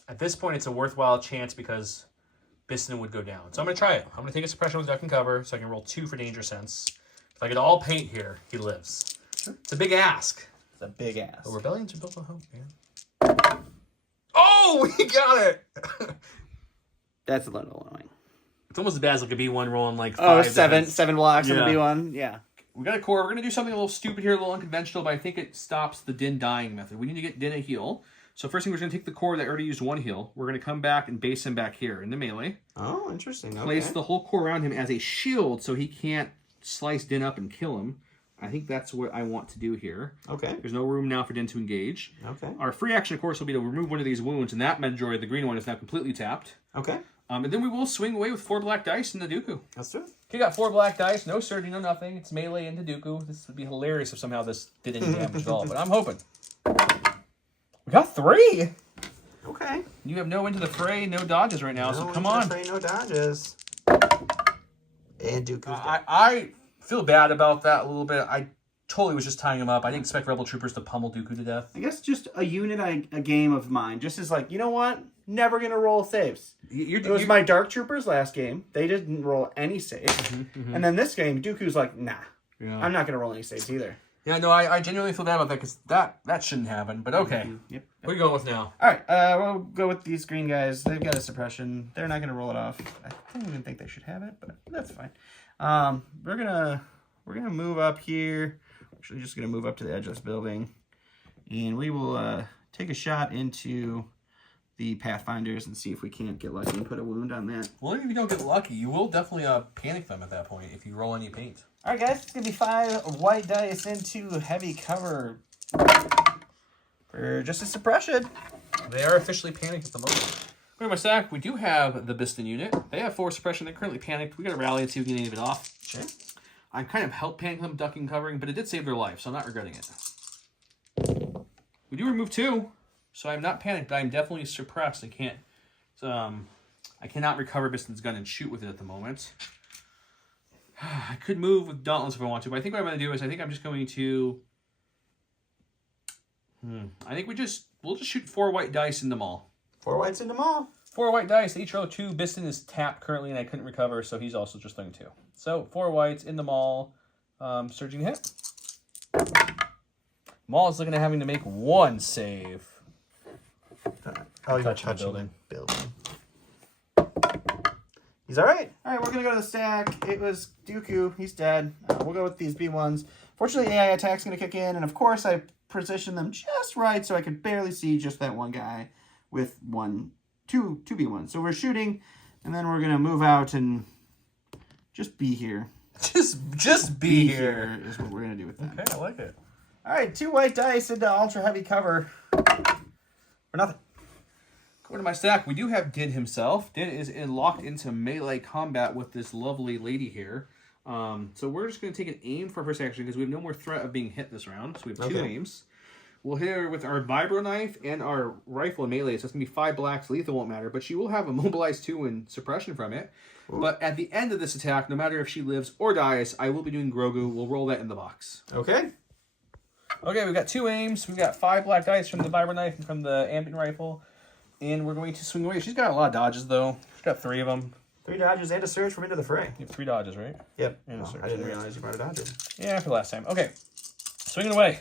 At this point, it's a worthwhile chance because Biston would go down. So I'm going to try it. I'm going to take a suppression with duck and cover, so I can roll 2 for danger sense. If I get all paint here, he lives. Sure. It's a big ask. It's a big ask. But rebellions are built on hope, man. Oh, we got it! That's a little annoying. It's almost as bad as like a B1 rolling like 5. 7 blocks on the B1. Yeah. We got a core. We're going to do something a little stupid here, a little unconventional, but I think it stops the Din dying method. We need to get Din a heal. So first thing, we're going to take the core that already used 1 heal. We're going to come back and base him back here in the melee. Oh, interesting. Okay. Place the whole core around him as a shield so he can't slice Din up and kill him. I think that's what I want to do here. Okay. There's no room now for Din to engage. Okay. Our free action, of course, will be to remove one of these wounds, and that Medjor, the green one, is now completely tapped. Okay. And then we will swing away with 4 black dice in the Dooku. Let's do it. Okay, got 4 black dice, no surgery, no nothing. It's melee into Dooku. This would be hilarious if somehow this did any damage at all, but I'm hoping. We got 3! Okay. You have no Into the Fray, no dodges right now, so come on. No Into the Fray, no dodges. And Dooku's dead. I feel bad about that a little bit. I totally was just tying him up. I didn't expect Rebel Troopers to pummel Dooku to death. I guess just a unit, a game of mine. Just as like, you know what? Never going to roll saves. It was my Dark Troopers last game. They didn't roll any saves. And then this game, Dooku's like, nah. Yeah. I'm not going to roll any saves either. Yeah, no, I genuinely feel bad about that because that shouldn't happen. But okay. Yep. What are you going with now? All right, we'll go with these green guys. They've got a suppression. They're not going to roll it off. I don't even think they should have it, but that's fine. We're gonna move up here. Actually, just gonna move up to the edge of this building, and we will take a shot into the Pathfinders and see if we can't get lucky and put a wound on that. Well, if you don't get lucky, you will definitely panic them at that point if you roll any paint. All right, guys, it's gonna be 5 white dice into heavy cover for just a suppression. They are officially panicked at the moment. Go to my stack. We do have the Biston unit. They have 4 suppression. They're currently panicked. We got to rally and see if we can get any of it off. Sure. I kind of helped panic them, ducking, covering, but it did save their life, so I'm not regretting it. We do remove 2, so I'm not panicked, but I'm definitely suppressed. I cannot recover Biston's gun and shoot with it at the moment. I could move with Dauntless if I want to, but I think what I'm going to do is I'm just going to... I think we'll just shoot 4 white dice in the Maul. 4 whites in the Maul. 4 white dice. Each row 2. Biston is tapped currently, and I couldn't recover, so he's also just throwing 2. So 4 whites in the Maul. Surging hit. Maul is looking at having to make 1 save. Oh, you're touching the building. He's all right. All right, we're going to go to the stack. It was Dooku. He's dead. We'll go with these B1s. Fortunately, AI attack's going to kick in, and of course, I positioned them just right so I could barely see just that one guy with 2 B1s. So we're shooting, and then we're going to move out and just be here. Just be here is what we're going to do with that. Okay, I like it. All right, 2 white dice into ultra heavy cover for nothing. Go to my stack. We do have Din himself. Din is locked into melee combat with this lovely lady here. So we're just going to take an aim for first action because we have no more threat of being hit this round. So we have 2 Okay. aims. We'll hit her with our vibro knife and our rifle and melee. So it's going to be 5 blacks. Lethal won't matter, but she will have a mobilize 2 and suppression from it. Ooh. But at the end of this attack, no matter if she lives or dies, I will be doing Grogu. We'll roll that in the box. Okay. Okay, we've got 2 aims. We've got 5 black dice from the vibro knife and from the ambient rifle. And we're going to swing away. She's got a lot of dodges, though. She's got 3 of them. 3 dodges and a surge from into the fray. You have 3 dodges, right? Yep. And a surge. I didn't realize you brought a dodge. Yeah, after last time. Okay. Swinging away.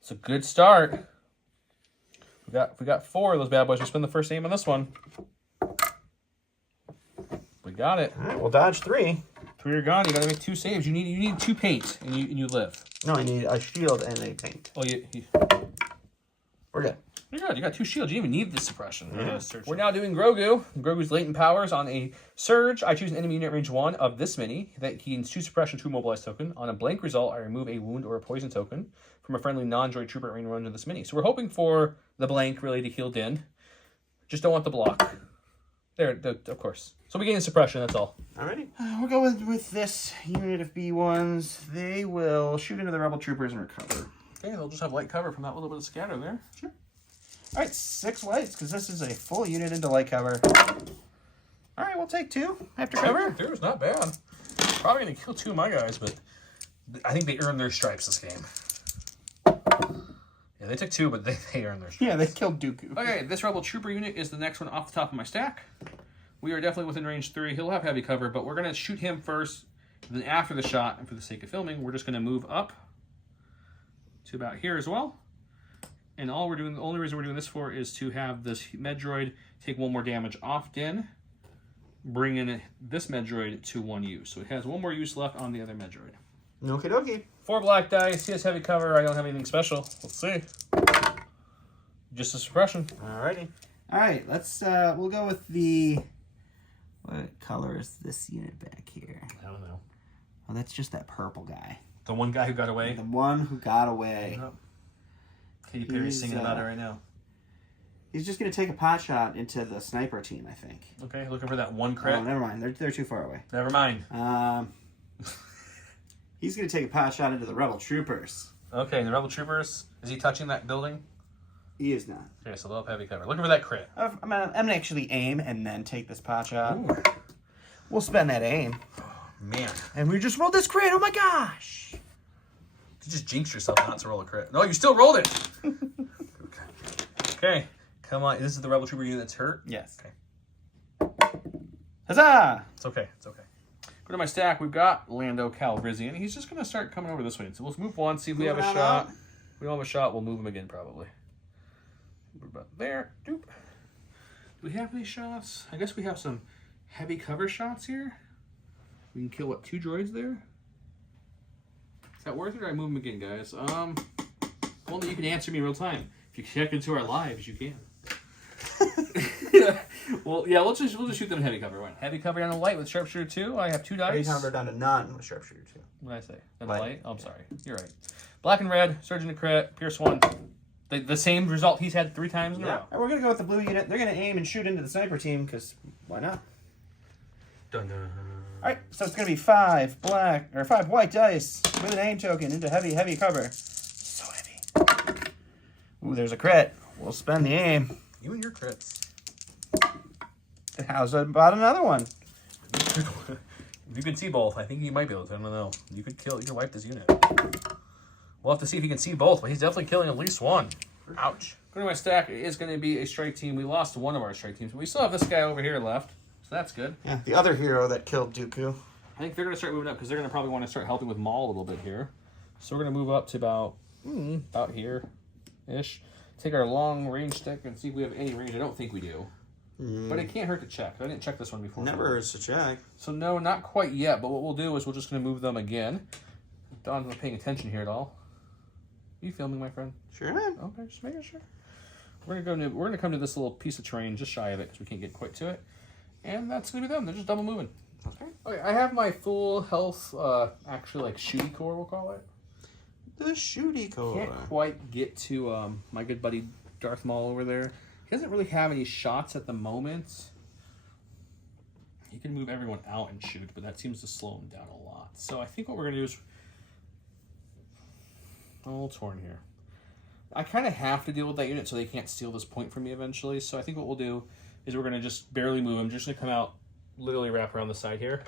It's a good start. We got 4 of those bad boys. We spend the first aim on this one. We got it. All right, we'll dodge 3. 3 are gone. You got to make 2 saves. You need 2 paint, and you live. No, I need a shield and a paint. Oh, We're good. You're good. You got 2 shields. You didn't even need the suppression. We're now doing Grogu. Grogu's latent powers on a surge. I choose an enemy unit range 1 of this mini that he gains 2 suppression, 2 mobilize token. On a blank result, I remove a wound or a poison token from a friendly non-droid trooper at range 1 of this mini. So we're hoping for the blank really to heal Din. Just don't want the block. There, of course. So we gain suppression. That's all. Alrighty. We'll go with this unit of B1s. They will shoot into the rebel troopers and recover. Okay, they'll just have light cover from that little bit of scatter there. Sure. All right, 6 lights, because this is a full unit into light cover. All right, we'll take 2 after cover. 2 is not bad. Probably going to kill 2 of my guys, but I think they earned their stripes this game. Yeah, they took 2, but they earned their stripes. Yeah, they killed Dooku. Okay, this rebel trooper unit is the next one off the top of my stack. We are definitely within range 3. He'll have heavy cover, but we're going to shoot him first. Then after the shot, and for the sake of filming, we're just going to move up to about here as well. And the only reason we're doing this for is to have this Medroid take 1 more damage off Din, bring in this Medroid to 1 use. So it has 1 more use left on the other Medroid. Okie dokie. 4 black dice. He has heavy cover. I don't have anything special. Let's see. Just a suppression. Alrighty. All right, we'll go with the, what color is this unit back here? I don't know. Oh, that's just that purple guy. The one guy who got away? The one who got away. Yep. Katy Perry's singing about it right now. He's just going to take a pot shot into the sniper team, I think. Okay, looking for that 1 crit. Oh, never mind. They're too far away. Never mind. He's going to take a pot shot into the rebel troopers. Okay, the rebel troopers, is he touching that building? He is not. Okay, so they'll have heavy cover. Looking for that crit. I'm going to actually aim and then take this pot shot. Ooh. We'll spend that aim. Oh, man. And we just rolled this crit. Oh, my gosh. You just jinxed yourself not to roll a crit. No, you still rolled it. Okay, come on. This is the rebel trooper unit that's hurt? Yes. Okay. Huzzah! It's okay. It's okay. Go to my stack. We've got Lando Calrissian. He's just going to start coming over this way. So let's move 1, see if we have a shot. If we don't have a shot, we'll move him again probably. We're about there. Doop. Do we have any shots? I guess we have some heavy cover shots here. We can kill, what, 2 droids there? Is that worth it, or I move them again, guys? Only you can answer me real time. If you check into our lives, you can. Well, yeah, we'll just shoot them heavy cover. One heavy cover on a light with sharpshooter 2. I have 2 dice. Heavy cover down to none with sharpshooter 2. What did I say? Then Light. light? Oh, I'm sorry. You're right. Black and red, surge into crit, pierce 1. The same result he's had 3 times in a row. And we're going to go with the blue unit. They're going to aim and shoot into the sniper team, because why not? Dun, dun, dun. All right, so it's going to be 5 white dice with an aim token into heavy cover. So heavy. Ooh, there's a crit. We'll spend the aim. You and your crits. How's about another one? If you can see both, I think you might be able to. I don't know. You could wipe this unit. We'll have to see if he can see both, but he's definitely killing at least 1. Ouch. Go to my stack. It is going to be a strike team. We lost 1 of our strike teams, but we still have this guy over here left. So that's good. Yeah, the other hero that killed Dooku. I think they're going to start moving up because they're going to probably want to start helping with Maul a little bit here. So we're going to move up to about here-ish. Take our long range stick and see if we have any range. I don't think we do. But it can't hurt to check. I didn't check this one before. Never hurts to check. So no, not quite yet. But what we'll do is we're just going to move them again. Don's not paying attention here at all. Are you filming, my friend? Sure am. Okay, just making sure. We're gonna come to this little piece of terrain just shy of it because we can't get quite to it. And that's gonna be them. They're just double moving. Okay, I have my full health, actually like shooty core, we'll call it. The shooty core. Can't quite get to my good buddy Darth Maul over there. He doesn't really have any shots at the moment. He can move everyone out and shoot, but that seems to slow him down a lot. So I think what we're going to do is... I'm a little torn here. I kind of have to deal with that unit so they can't steal this point from me eventually. So I think what we'll do is we're going to just barely move him. Just going to come out, literally wrap around the side here.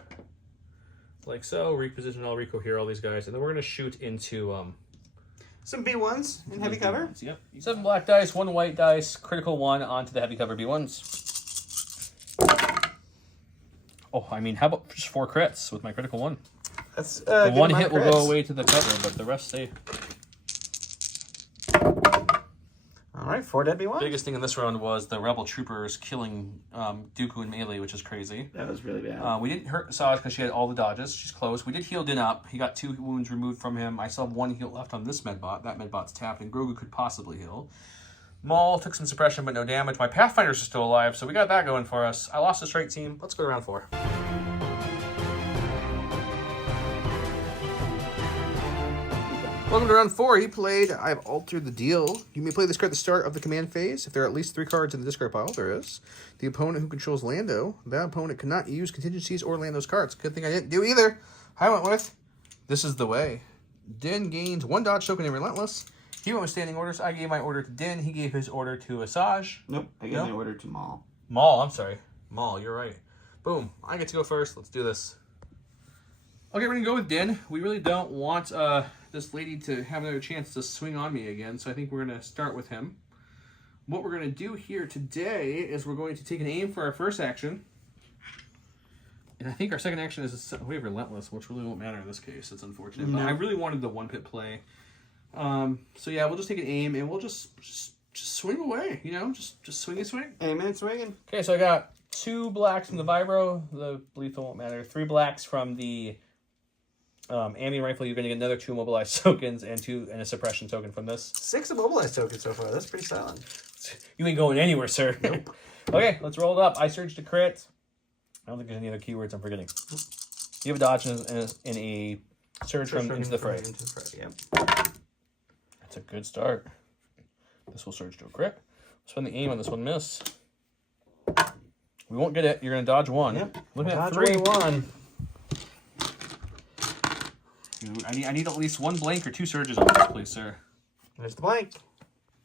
Like so. Reposition all Rico here, all these guys. And then we're going to shoot into... some B1s in heavy cover. B1s, yep. 7 black dice, 1 white dice, critical 1 onto the heavy cover B1s. Oh, I mean, how about just 4 crits with my critical 1? That's the 1 hit will go away to the cover, but the rest stay. All right, 4 dead B1s. Biggest thing in this round was the Rebel Troopers killing Dooku in melee, which is crazy. That was really bad. We didn't hurt Asajj because she had all the dodges. She's close. We did heal Din up. He got 2 wounds removed from him. I still have 1 heal left on this medbot. That medbot's tapped, and Grogu could possibly heal. Maul took some suppression, but no damage. My Pathfinders are still alive, so we got that going for us. I lost a straight team. Let's go to round 4. Welcome to round 4. He played I've Altered the Deal. You may play this card at the start of the command phase. If there are at least 3 cards in the discard pile, there is. The opponent who controls Lando, that opponent cannot use contingencies or Lando's cards. Good thing I didn't do either. I went with This Is the Way. Din gains 1 dodge token in Relentless. He went with standing orders. I gave my order to Din. He gave his order to Asajj. Nope, I gave my order to Maul. Maul, I'm sorry. Maul, you're right. Boom. I get to go first. Let's do this. Okay, we're going to go with Din. We really don't want this lady to have another chance to swing on me again, so I think we're going to start with him. What we're going to do here today is we're going to take an aim for our first action. And I think our second action is we have Relentless, which really won't matter in this case. It's unfortunate. No. But I really wanted the 1-pit play. So yeah, we'll just take an aim and we'll just swing away, you know, just swing and swing. Aiming and swinging. Okay, so I got 2 blacks from the Vibro. The lethal won't matter. 3 blacks from the Ambient Rifle. You're going to get another 2 immobilized tokens and a suppression token from this. 6 immobilized tokens so far. That's pretty solid. You ain't going anywhere, sir. Nope. Okay, let's roll it up. I surged to crit. I don't think there's any other keywords I'm forgetting. You have a dodge in a surge from into the fray. Yep. That's a good start. This will surge to a crit. Spend the aim on this one, miss. We won't get it. You're going to dodge 1. Yep. Look at dodge 3. 1. I need at least 1 blank or 2 surges on this, please, sir. There's the blank.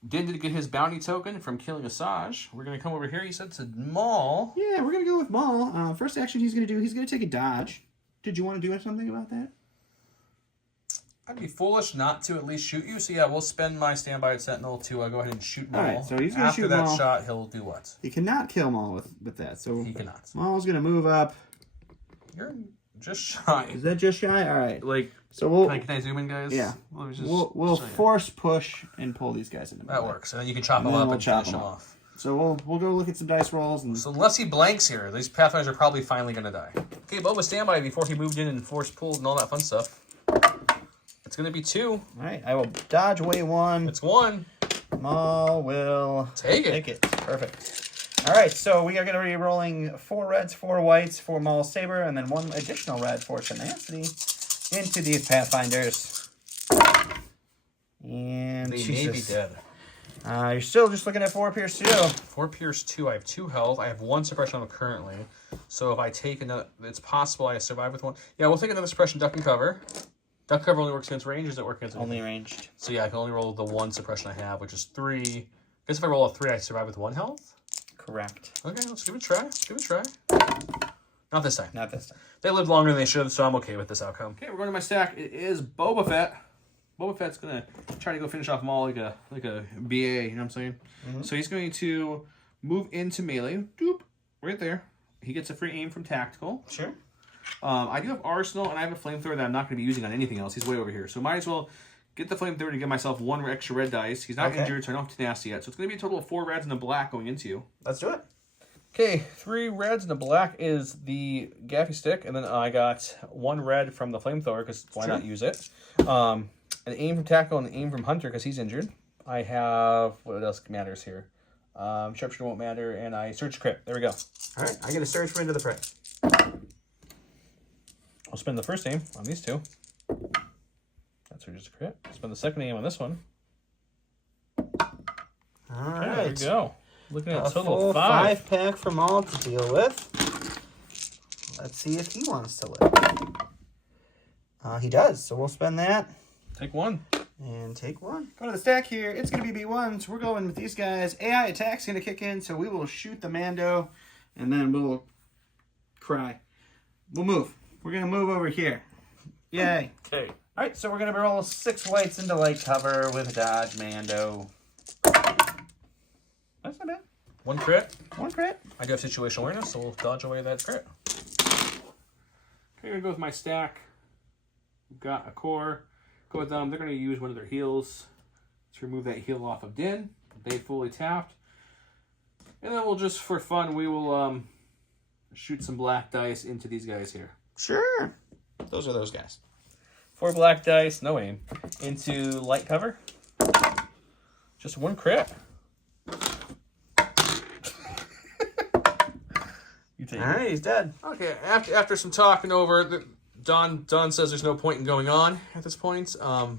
Din did get his bounty token from killing Asajj. We're going to come over here, he said, to Maul. Yeah, we're going to go with Maul. First action he's going to take a dodge. Did you want to do something about that? I'd be foolish not to at least shoot you. So yeah, we'll spend my standby Sentinel to go ahead and shoot Maul. All right, so he's going to shoot Maul. After that shot, he'll do what? He cannot kill Maul with that. So he cannot. Maul's going to move up. You're just shy. Is that just shy? All right. Like, so we'll. Can I zoom in, guys? Yeah. We'll force push and pull these guys into. That works, and then you can chop them up and finish them off. So we'll go look at some dice rolls. And so unless he blanks here, these Pathfinders are probably finally going to die. Okay, Boba standby before he moved in and force pulled and all that fun stuff. It's going to be 2. All right, I will dodge away 1. It's 1. Maul will take it. Perfect. All right, so we are going to be rolling 4 reds, 4 whites for Maul's Saber, and then 1 additional red for Tenacity into these Pathfinders. And they may be dead. You're still just looking at 4 Pierce 2. 4 Pierce 2. I have 2 health. I have 1 suppression on them currently. So if I take another, it's possible I survive with 1. Yeah, we'll take another suppression, duck and cover. Duck cover only works against range, or does it work against only ranged? So yeah, I can only roll the 1 suppression I have, which is 3. I guess if I roll a 3, I survive with 1 health? Correct. Okay, let's give it a try. Not this time. Not this time. They lived longer than they should, so I'm okay with this outcome. Okay, we're going to my stack. It is Boba Fett. Boba Fett's going to try to go finish off Maul like a BA, you know what I'm saying? Mm-hmm. So he's going to move into melee. Doop, right there. He gets a free aim from Tactical. Sure. I do have Arsenal, and I have a Flamethrower that I'm not going to be using on anything else. He's way over here. So might as well get the Flamethrower to give myself 1 extra red dice. He's not injured, so I don't have Tenacity yet. So it's going to be a total of 4 reds and a black going into you. Let's do it. Okay, 3 reds and a black is the Gaffy Stick, and then I got 1 red from the Flamethrower, because why not use it? An aim from Tackle and an aim from Hunter, because he's injured. I have, what else matters here? Sharpshooter won't matter, and I search crit. There we go. All right, I'm going to search for Into the Fray. I'll spend the first aim on these 2. That's just a crit. Spend the second aim on this one. All right. There we go. Looking at a total full of 5. 5-pack from all to deal with. Let's see if he wants to live. He does, so we'll spend that. Take one. And take one. Go to the stack here. It's going to be B1s. We're going with these guys. AI attack's going to kick in, so we will shoot the Mando, and then we'll cry. We'll move. We're going to move over here. Yay. Okay. All right, so we're going to roll 6 whites into light cover with Dodge Mando. That's not bad. One crit. One crit. I do have situational awareness, so we'll dodge away that crit. Okay, I'm going to go with my stack. We've got a core. Go with them. They're going to use one of their heals to remove that heal off of Din. They fully tapped. And then we'll just, for fun, we will shoot some black dice into these guys here. Sure. Those are those guys. 4 black dice, no aim, into light cover. Just one crit. You take All right, he's dead. Okay, after some talking over, Don says there's no point in going on at this point. So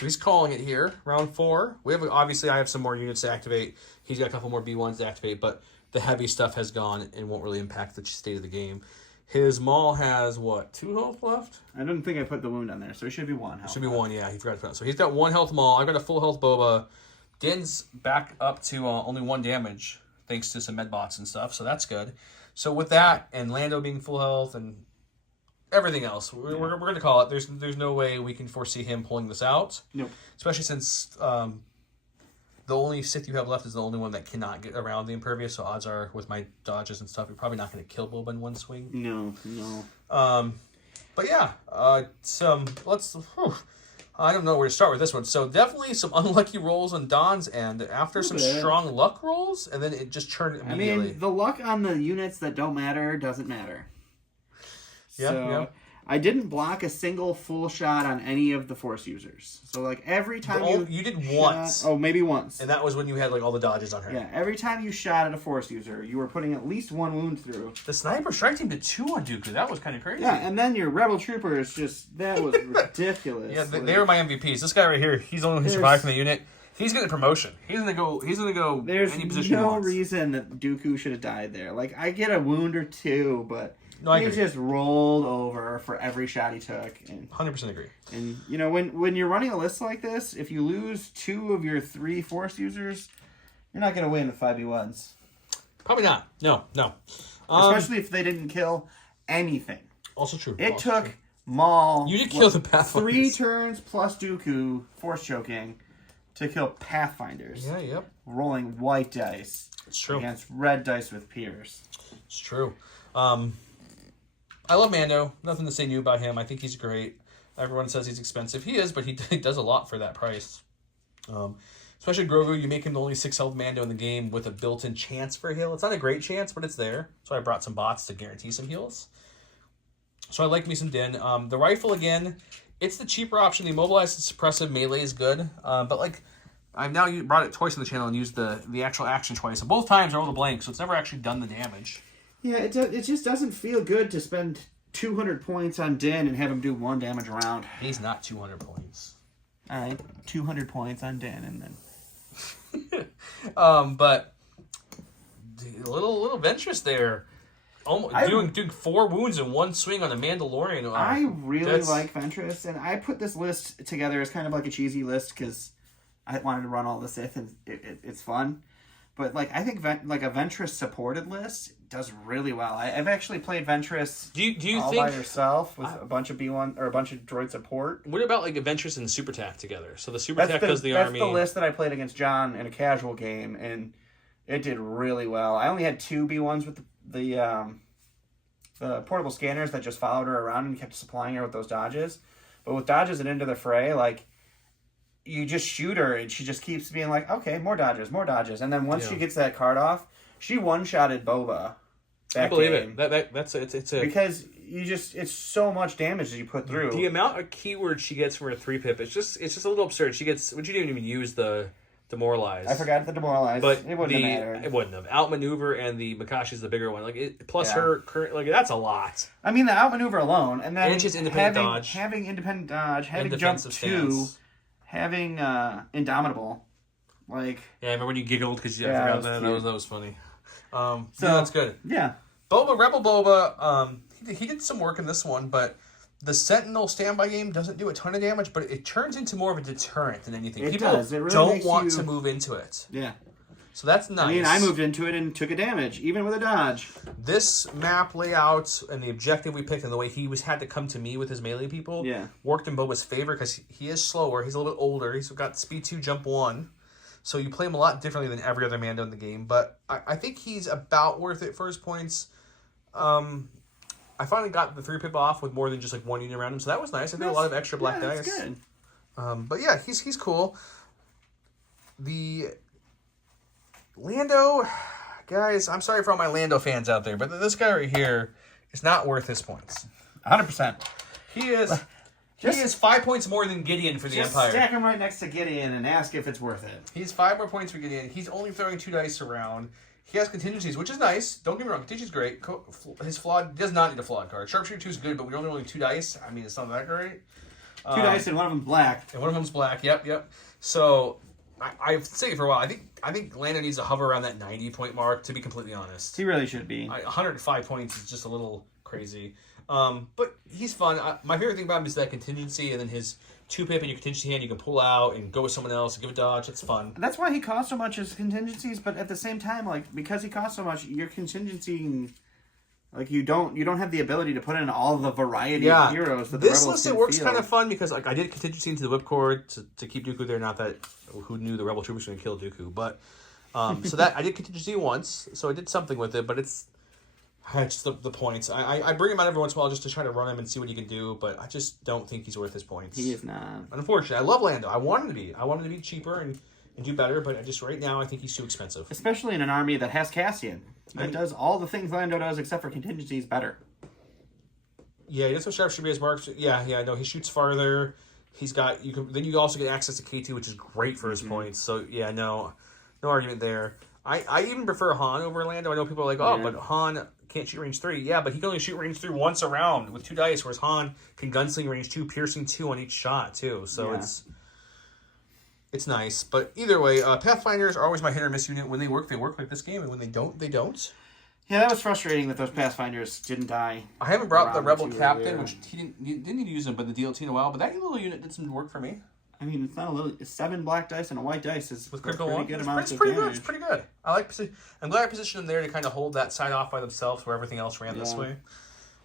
he's calling it here, round 4. We have obviously I have some more units to activate. He's got a couple more B1s to activate, but the heavy stuff has gone and won't really impact the state of the game. His Maul has what, 2 health left? I don't think I put the wound on there, so it should be 1 health. Should be 1, yeah. He forgot to put it. So he's got 1 health Maul. I've got a full health Boba. Din's back up to only 1 damage thanks to some med bots and stuff, so that's good. So with that and Lando being full health and everything else, we're going to call it. There's no way we can foresee him pulling this out. Nope. Especially since the only Sith you have left is the only one that cannot get around the impervious. So odds are, with my dodges and stuff, you're probably not going to kill Boba in one swing. No. But yeah, let's. I don't know where to start with this one. So definitely some unlucky rolls on Don's end. After some strong luck rolls, and then it just turned immediately. I mean, the luck on the units that don't matter doesn't matter. Yeah. I didn't block a single full shot on any of the Force users. So, like, every time you did once. Oh, maybe once. And that was when you had, like, all the dodges on her. Yeah, every time you shot at a Force user, you were putting at least 1 wound through. The sniper strike team did 2 on Dooku. That was kind of crazy. Yeah, and then your Rebel Troopers that was ridiculous. Yeah, they were my MVPs. This guy right here, he's the only one who survived from the unit. He's getting a promotion. He's gonna go There's any position he no wants. reason that Dooku should have died there. Like, I get a wound or 2, but... No, he just rolled over for every shot he took. 100% agree. And, you know, when you're running a list like this, if you lose 2 of your 3 Force users, you're not going to win with 5v1s. Probably not. No. Especially if they didn't kill anything. Also true. It took Maul... You did kill the Pathfinders. 3 turns plus Dooku, Force choking, to kill Pathfinders. Yeah, yep. Rolling white dice. It's true. Against red dice with Pierce. It's true. I love Mando. Nothing to say new about him. I think he's great. Everyone says he's expensive. He is, but he does a lot for that price. Especially Grogu, you make him the only 6 health Mando in the game with a built-in chance for a heal. It's not a great chance, but it's there. So I brought some bots to guarantee some heals. So I like me some Din. The rifle, again, it's the cheaper option. The immobilized and suppressive melee is good. But, like, I've now brought it twice on the channel and used the actual action twice. So both times are all the blanks, so it's never actually done the damage. Yeah, it just doesn't feel good to spend 200 points on Din and have him do 1 damage a round. He's not 200 points. All right, 200 points on Din, and then... But a little Ventress there. Doing 4 wounds in 1 swing on a Mandalorian. I really like Ventress, and I put this list together as kind of like a cheesy list because I wanted to run all the Sith, and it's fun. But, like, I think like a Ventress supported list does really well. I've actually played Ventress do you all think, by yourself with a bunch of B1 or a bunch of droid support. What about like a Ventress and Super Tac together? So the Super Tac does the army. That's the list that I played against John in a casual game, and it did really well. I only had 2 B1s with the portable scanners that just followed her around and kept supplying her with those dodges. But with dodges and into the fray, like, you just shoot her and she just keeps being like, okay, more dodges. And then once she gets that card off, she one-shotted Boba. I believe it. That's it's a because it's so much damage that you put through. The amount of keywords she gets from her 3-pip, it's just a little absurd. She gets, but you didn't even use the demoralize. I forgot the demoralize, but it wouldn't have mattered. It wouldn't have. Outmaneuver and the Makashi's the bigger one. Like plus her current, like that's a lot. I mean, the outmaneuver alone, and then just independent dodge, having independent dodge, having jump 2, having Indomitable, like I remember when you giggled because I forgot that was funny. So that's good. Yeah. Boba, Rebel Boba, he did some work in this one, but the Sentinel standby game doesn't do a ton of damage, but it turns into more of a deterrent than anything. People does. It really don't want to move into it. Yeah. So that's nice. I mean, I moved into it and took a damage, even with a dodge. This map layout and the objective we picked and the way he had to come to me with his melee people worked in Boba's favor because he is slower. He's a little bit older. He's got speed 2, jump 1. So you play him a lot differently than every other Mando in the game. But I think he's about worth it for his points. I finally got the 3-pip off with more than just like 1 unit around him. So that was nice. I did a lot of extra black dice. That's good. But yeah, he's cool. The Lando, guys, I'm sorry for all my Lando fans out there, but this guy right here is not worth his points. 100%. He is 5 points more than Gideon for the Empire. Stack him right next to Gideon and ask if it's worth it. He's 5 more points for Gideon. He's only throwing 2 dice around. He has contingencies, which is nice. Don't get me wrong, contingency's great. His flawed does not need a flawed card. Sharpshooter 2 is good, but we're only rolling 2 dice. I mean, it's not that great. 2 dice and one of them's black. And one of them's black. Yep. So I've said it for a while. I think Lando needs to hover around that 90-point mark, to be completely honest. He really should be. 105 points is just a little crazy. But he's fun. My favorite thing about him is that contingency and then his 2-pip and your contingency hand you can pull out and go with someone else and give a dodge. It's fun. That's why he costs so much as contingencies, but at the same time, like, because he costs so much, your contingency, like, you don't have the ability to put in all the variety of heroes that the this Rebels list, can it works field. kind of fun because, like, I did contingency into the whipcord to keep Dooku there. Not that who knew the Rebel troopers were going to kill Dooku, but so that I did contingency once, so I did something with it, but it's just the points. I bring him out every once in a while just to try to run him and see what he can do, but I just don't think he's worth his points. He is not. Unfortunately, I love Lando. I want him to be. I want him to be cheaper and do better, but I just right now I think he's too expensive. Especially in an army that has Cassian. That does all the things Lando does except for contingencies better. Yeah, he does have sharpshooter as marks. Yeah, no, he shoots farther. He's got then you also get access to K2, which is great for his points. So yeah, no argument there. I even prefer Han over Lando. I know people are like, but Han can't shoot range 3. Yeah, but he can only shoot range 3 once a round with 2 dice, whereas Han can gunsling range 2, piercing 2 on each shot too. So it's nice. But either way, Pathfinders are always my hit or miss unit. When they work like this game, and when they don't, they don't. Yeah, that was frustrating that those Pathfinders didn't die. I haven't brought the Rebel Captain, which he didn't need to use him, but the DLT in a while. But that little unit did some work for me. I mean, it's not a little. 7 black dice and a white dice is with critical pretty one. good It's pretty good. It's pretty good. I like. I'm glad I positioned them there to kind of hold that side off by themselves, where everything else ran this way.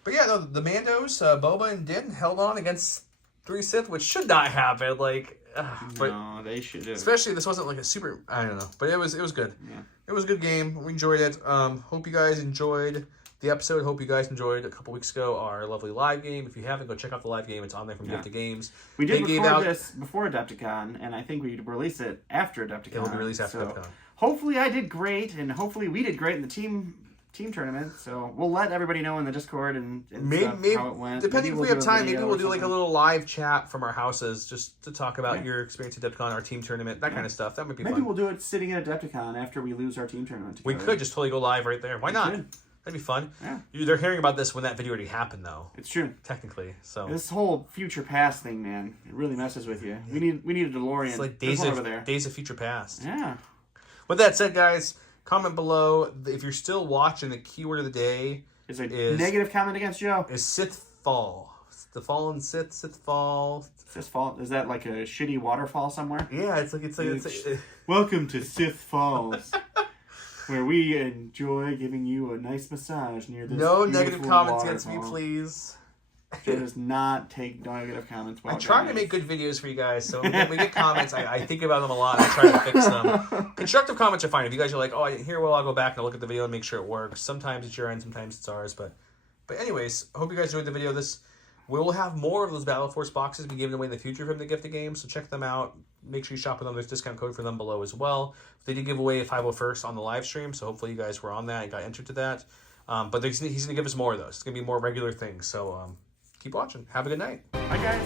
But yeah, no, the Mandos, Boba and Din, held on against 3 Sith, which should not happen. Like, but no, they should have. Especially this wasn't like a super. I don't know, but it was good. Yeah. It was a good game. We enjoyed it. Hope you guys enjoyed the episode. Hope you guys enjoyed a couple weeks ago our lovely live game. If you haven't, go check out the live game. It's on there from Gift of Games. We did record this before Adepticon, and I think we release it after Adepticon. It will be released after Adepticon. Hopefully I did great, and hopefully we did great in the team tournament. So we'll let everybody know in the Discord and maybe how it went. Depending if we have time, maybe we'll do like a little live chat from our houses just to talk about your experience at Adepticon, our team tournament, that kind of stuff. That might be fun. Maybe we'll do it sitting at Adepticon after we lose our team tournament together. We could just totally go live right there. Why not? That'd be fun. Yeah. They're hearing about this when that video already happened, though. It's true. Technically, so this whole future past thing, man, it really messes with you. We need a DeLorean. It's like Days of Future Past. Yeah. With that said, guys, comment below if you're still watching. The keyword of the day is negative comment against Joe. Is Sith Fall. The fallen Sith Fall. Sith Fall. Is that like a shitty waterfall somewhere? Yeah, it's like welcome to Sith Falls. Where we enjoy giving you a nice massage near this. No negative comments waterfall. against me, please. Joe does not take negative comments. I try to make good videos for you guys, so when we get comments, I think about them a lot. I try to fix them. Constructive comments are fine. If you guys are like, oh, I didn't hear well, I'll go back and I'll look at the video and make sure it works. Sometimes it's your end, sometimes it's ours. But anyways, I hope you guys enjoyed the video. We will have more of those Battle Force boxes be given away in the future from the Gift of Games, so check them out. Make sure you shop with them. There's a discount code for them below as well. They did give away a 501st on the live stream, so hopefully you guys were on that and got entered to that. But he's going to give us more of those. It's going to be more regular things, so keep watching. Have a good night. Bye, guys.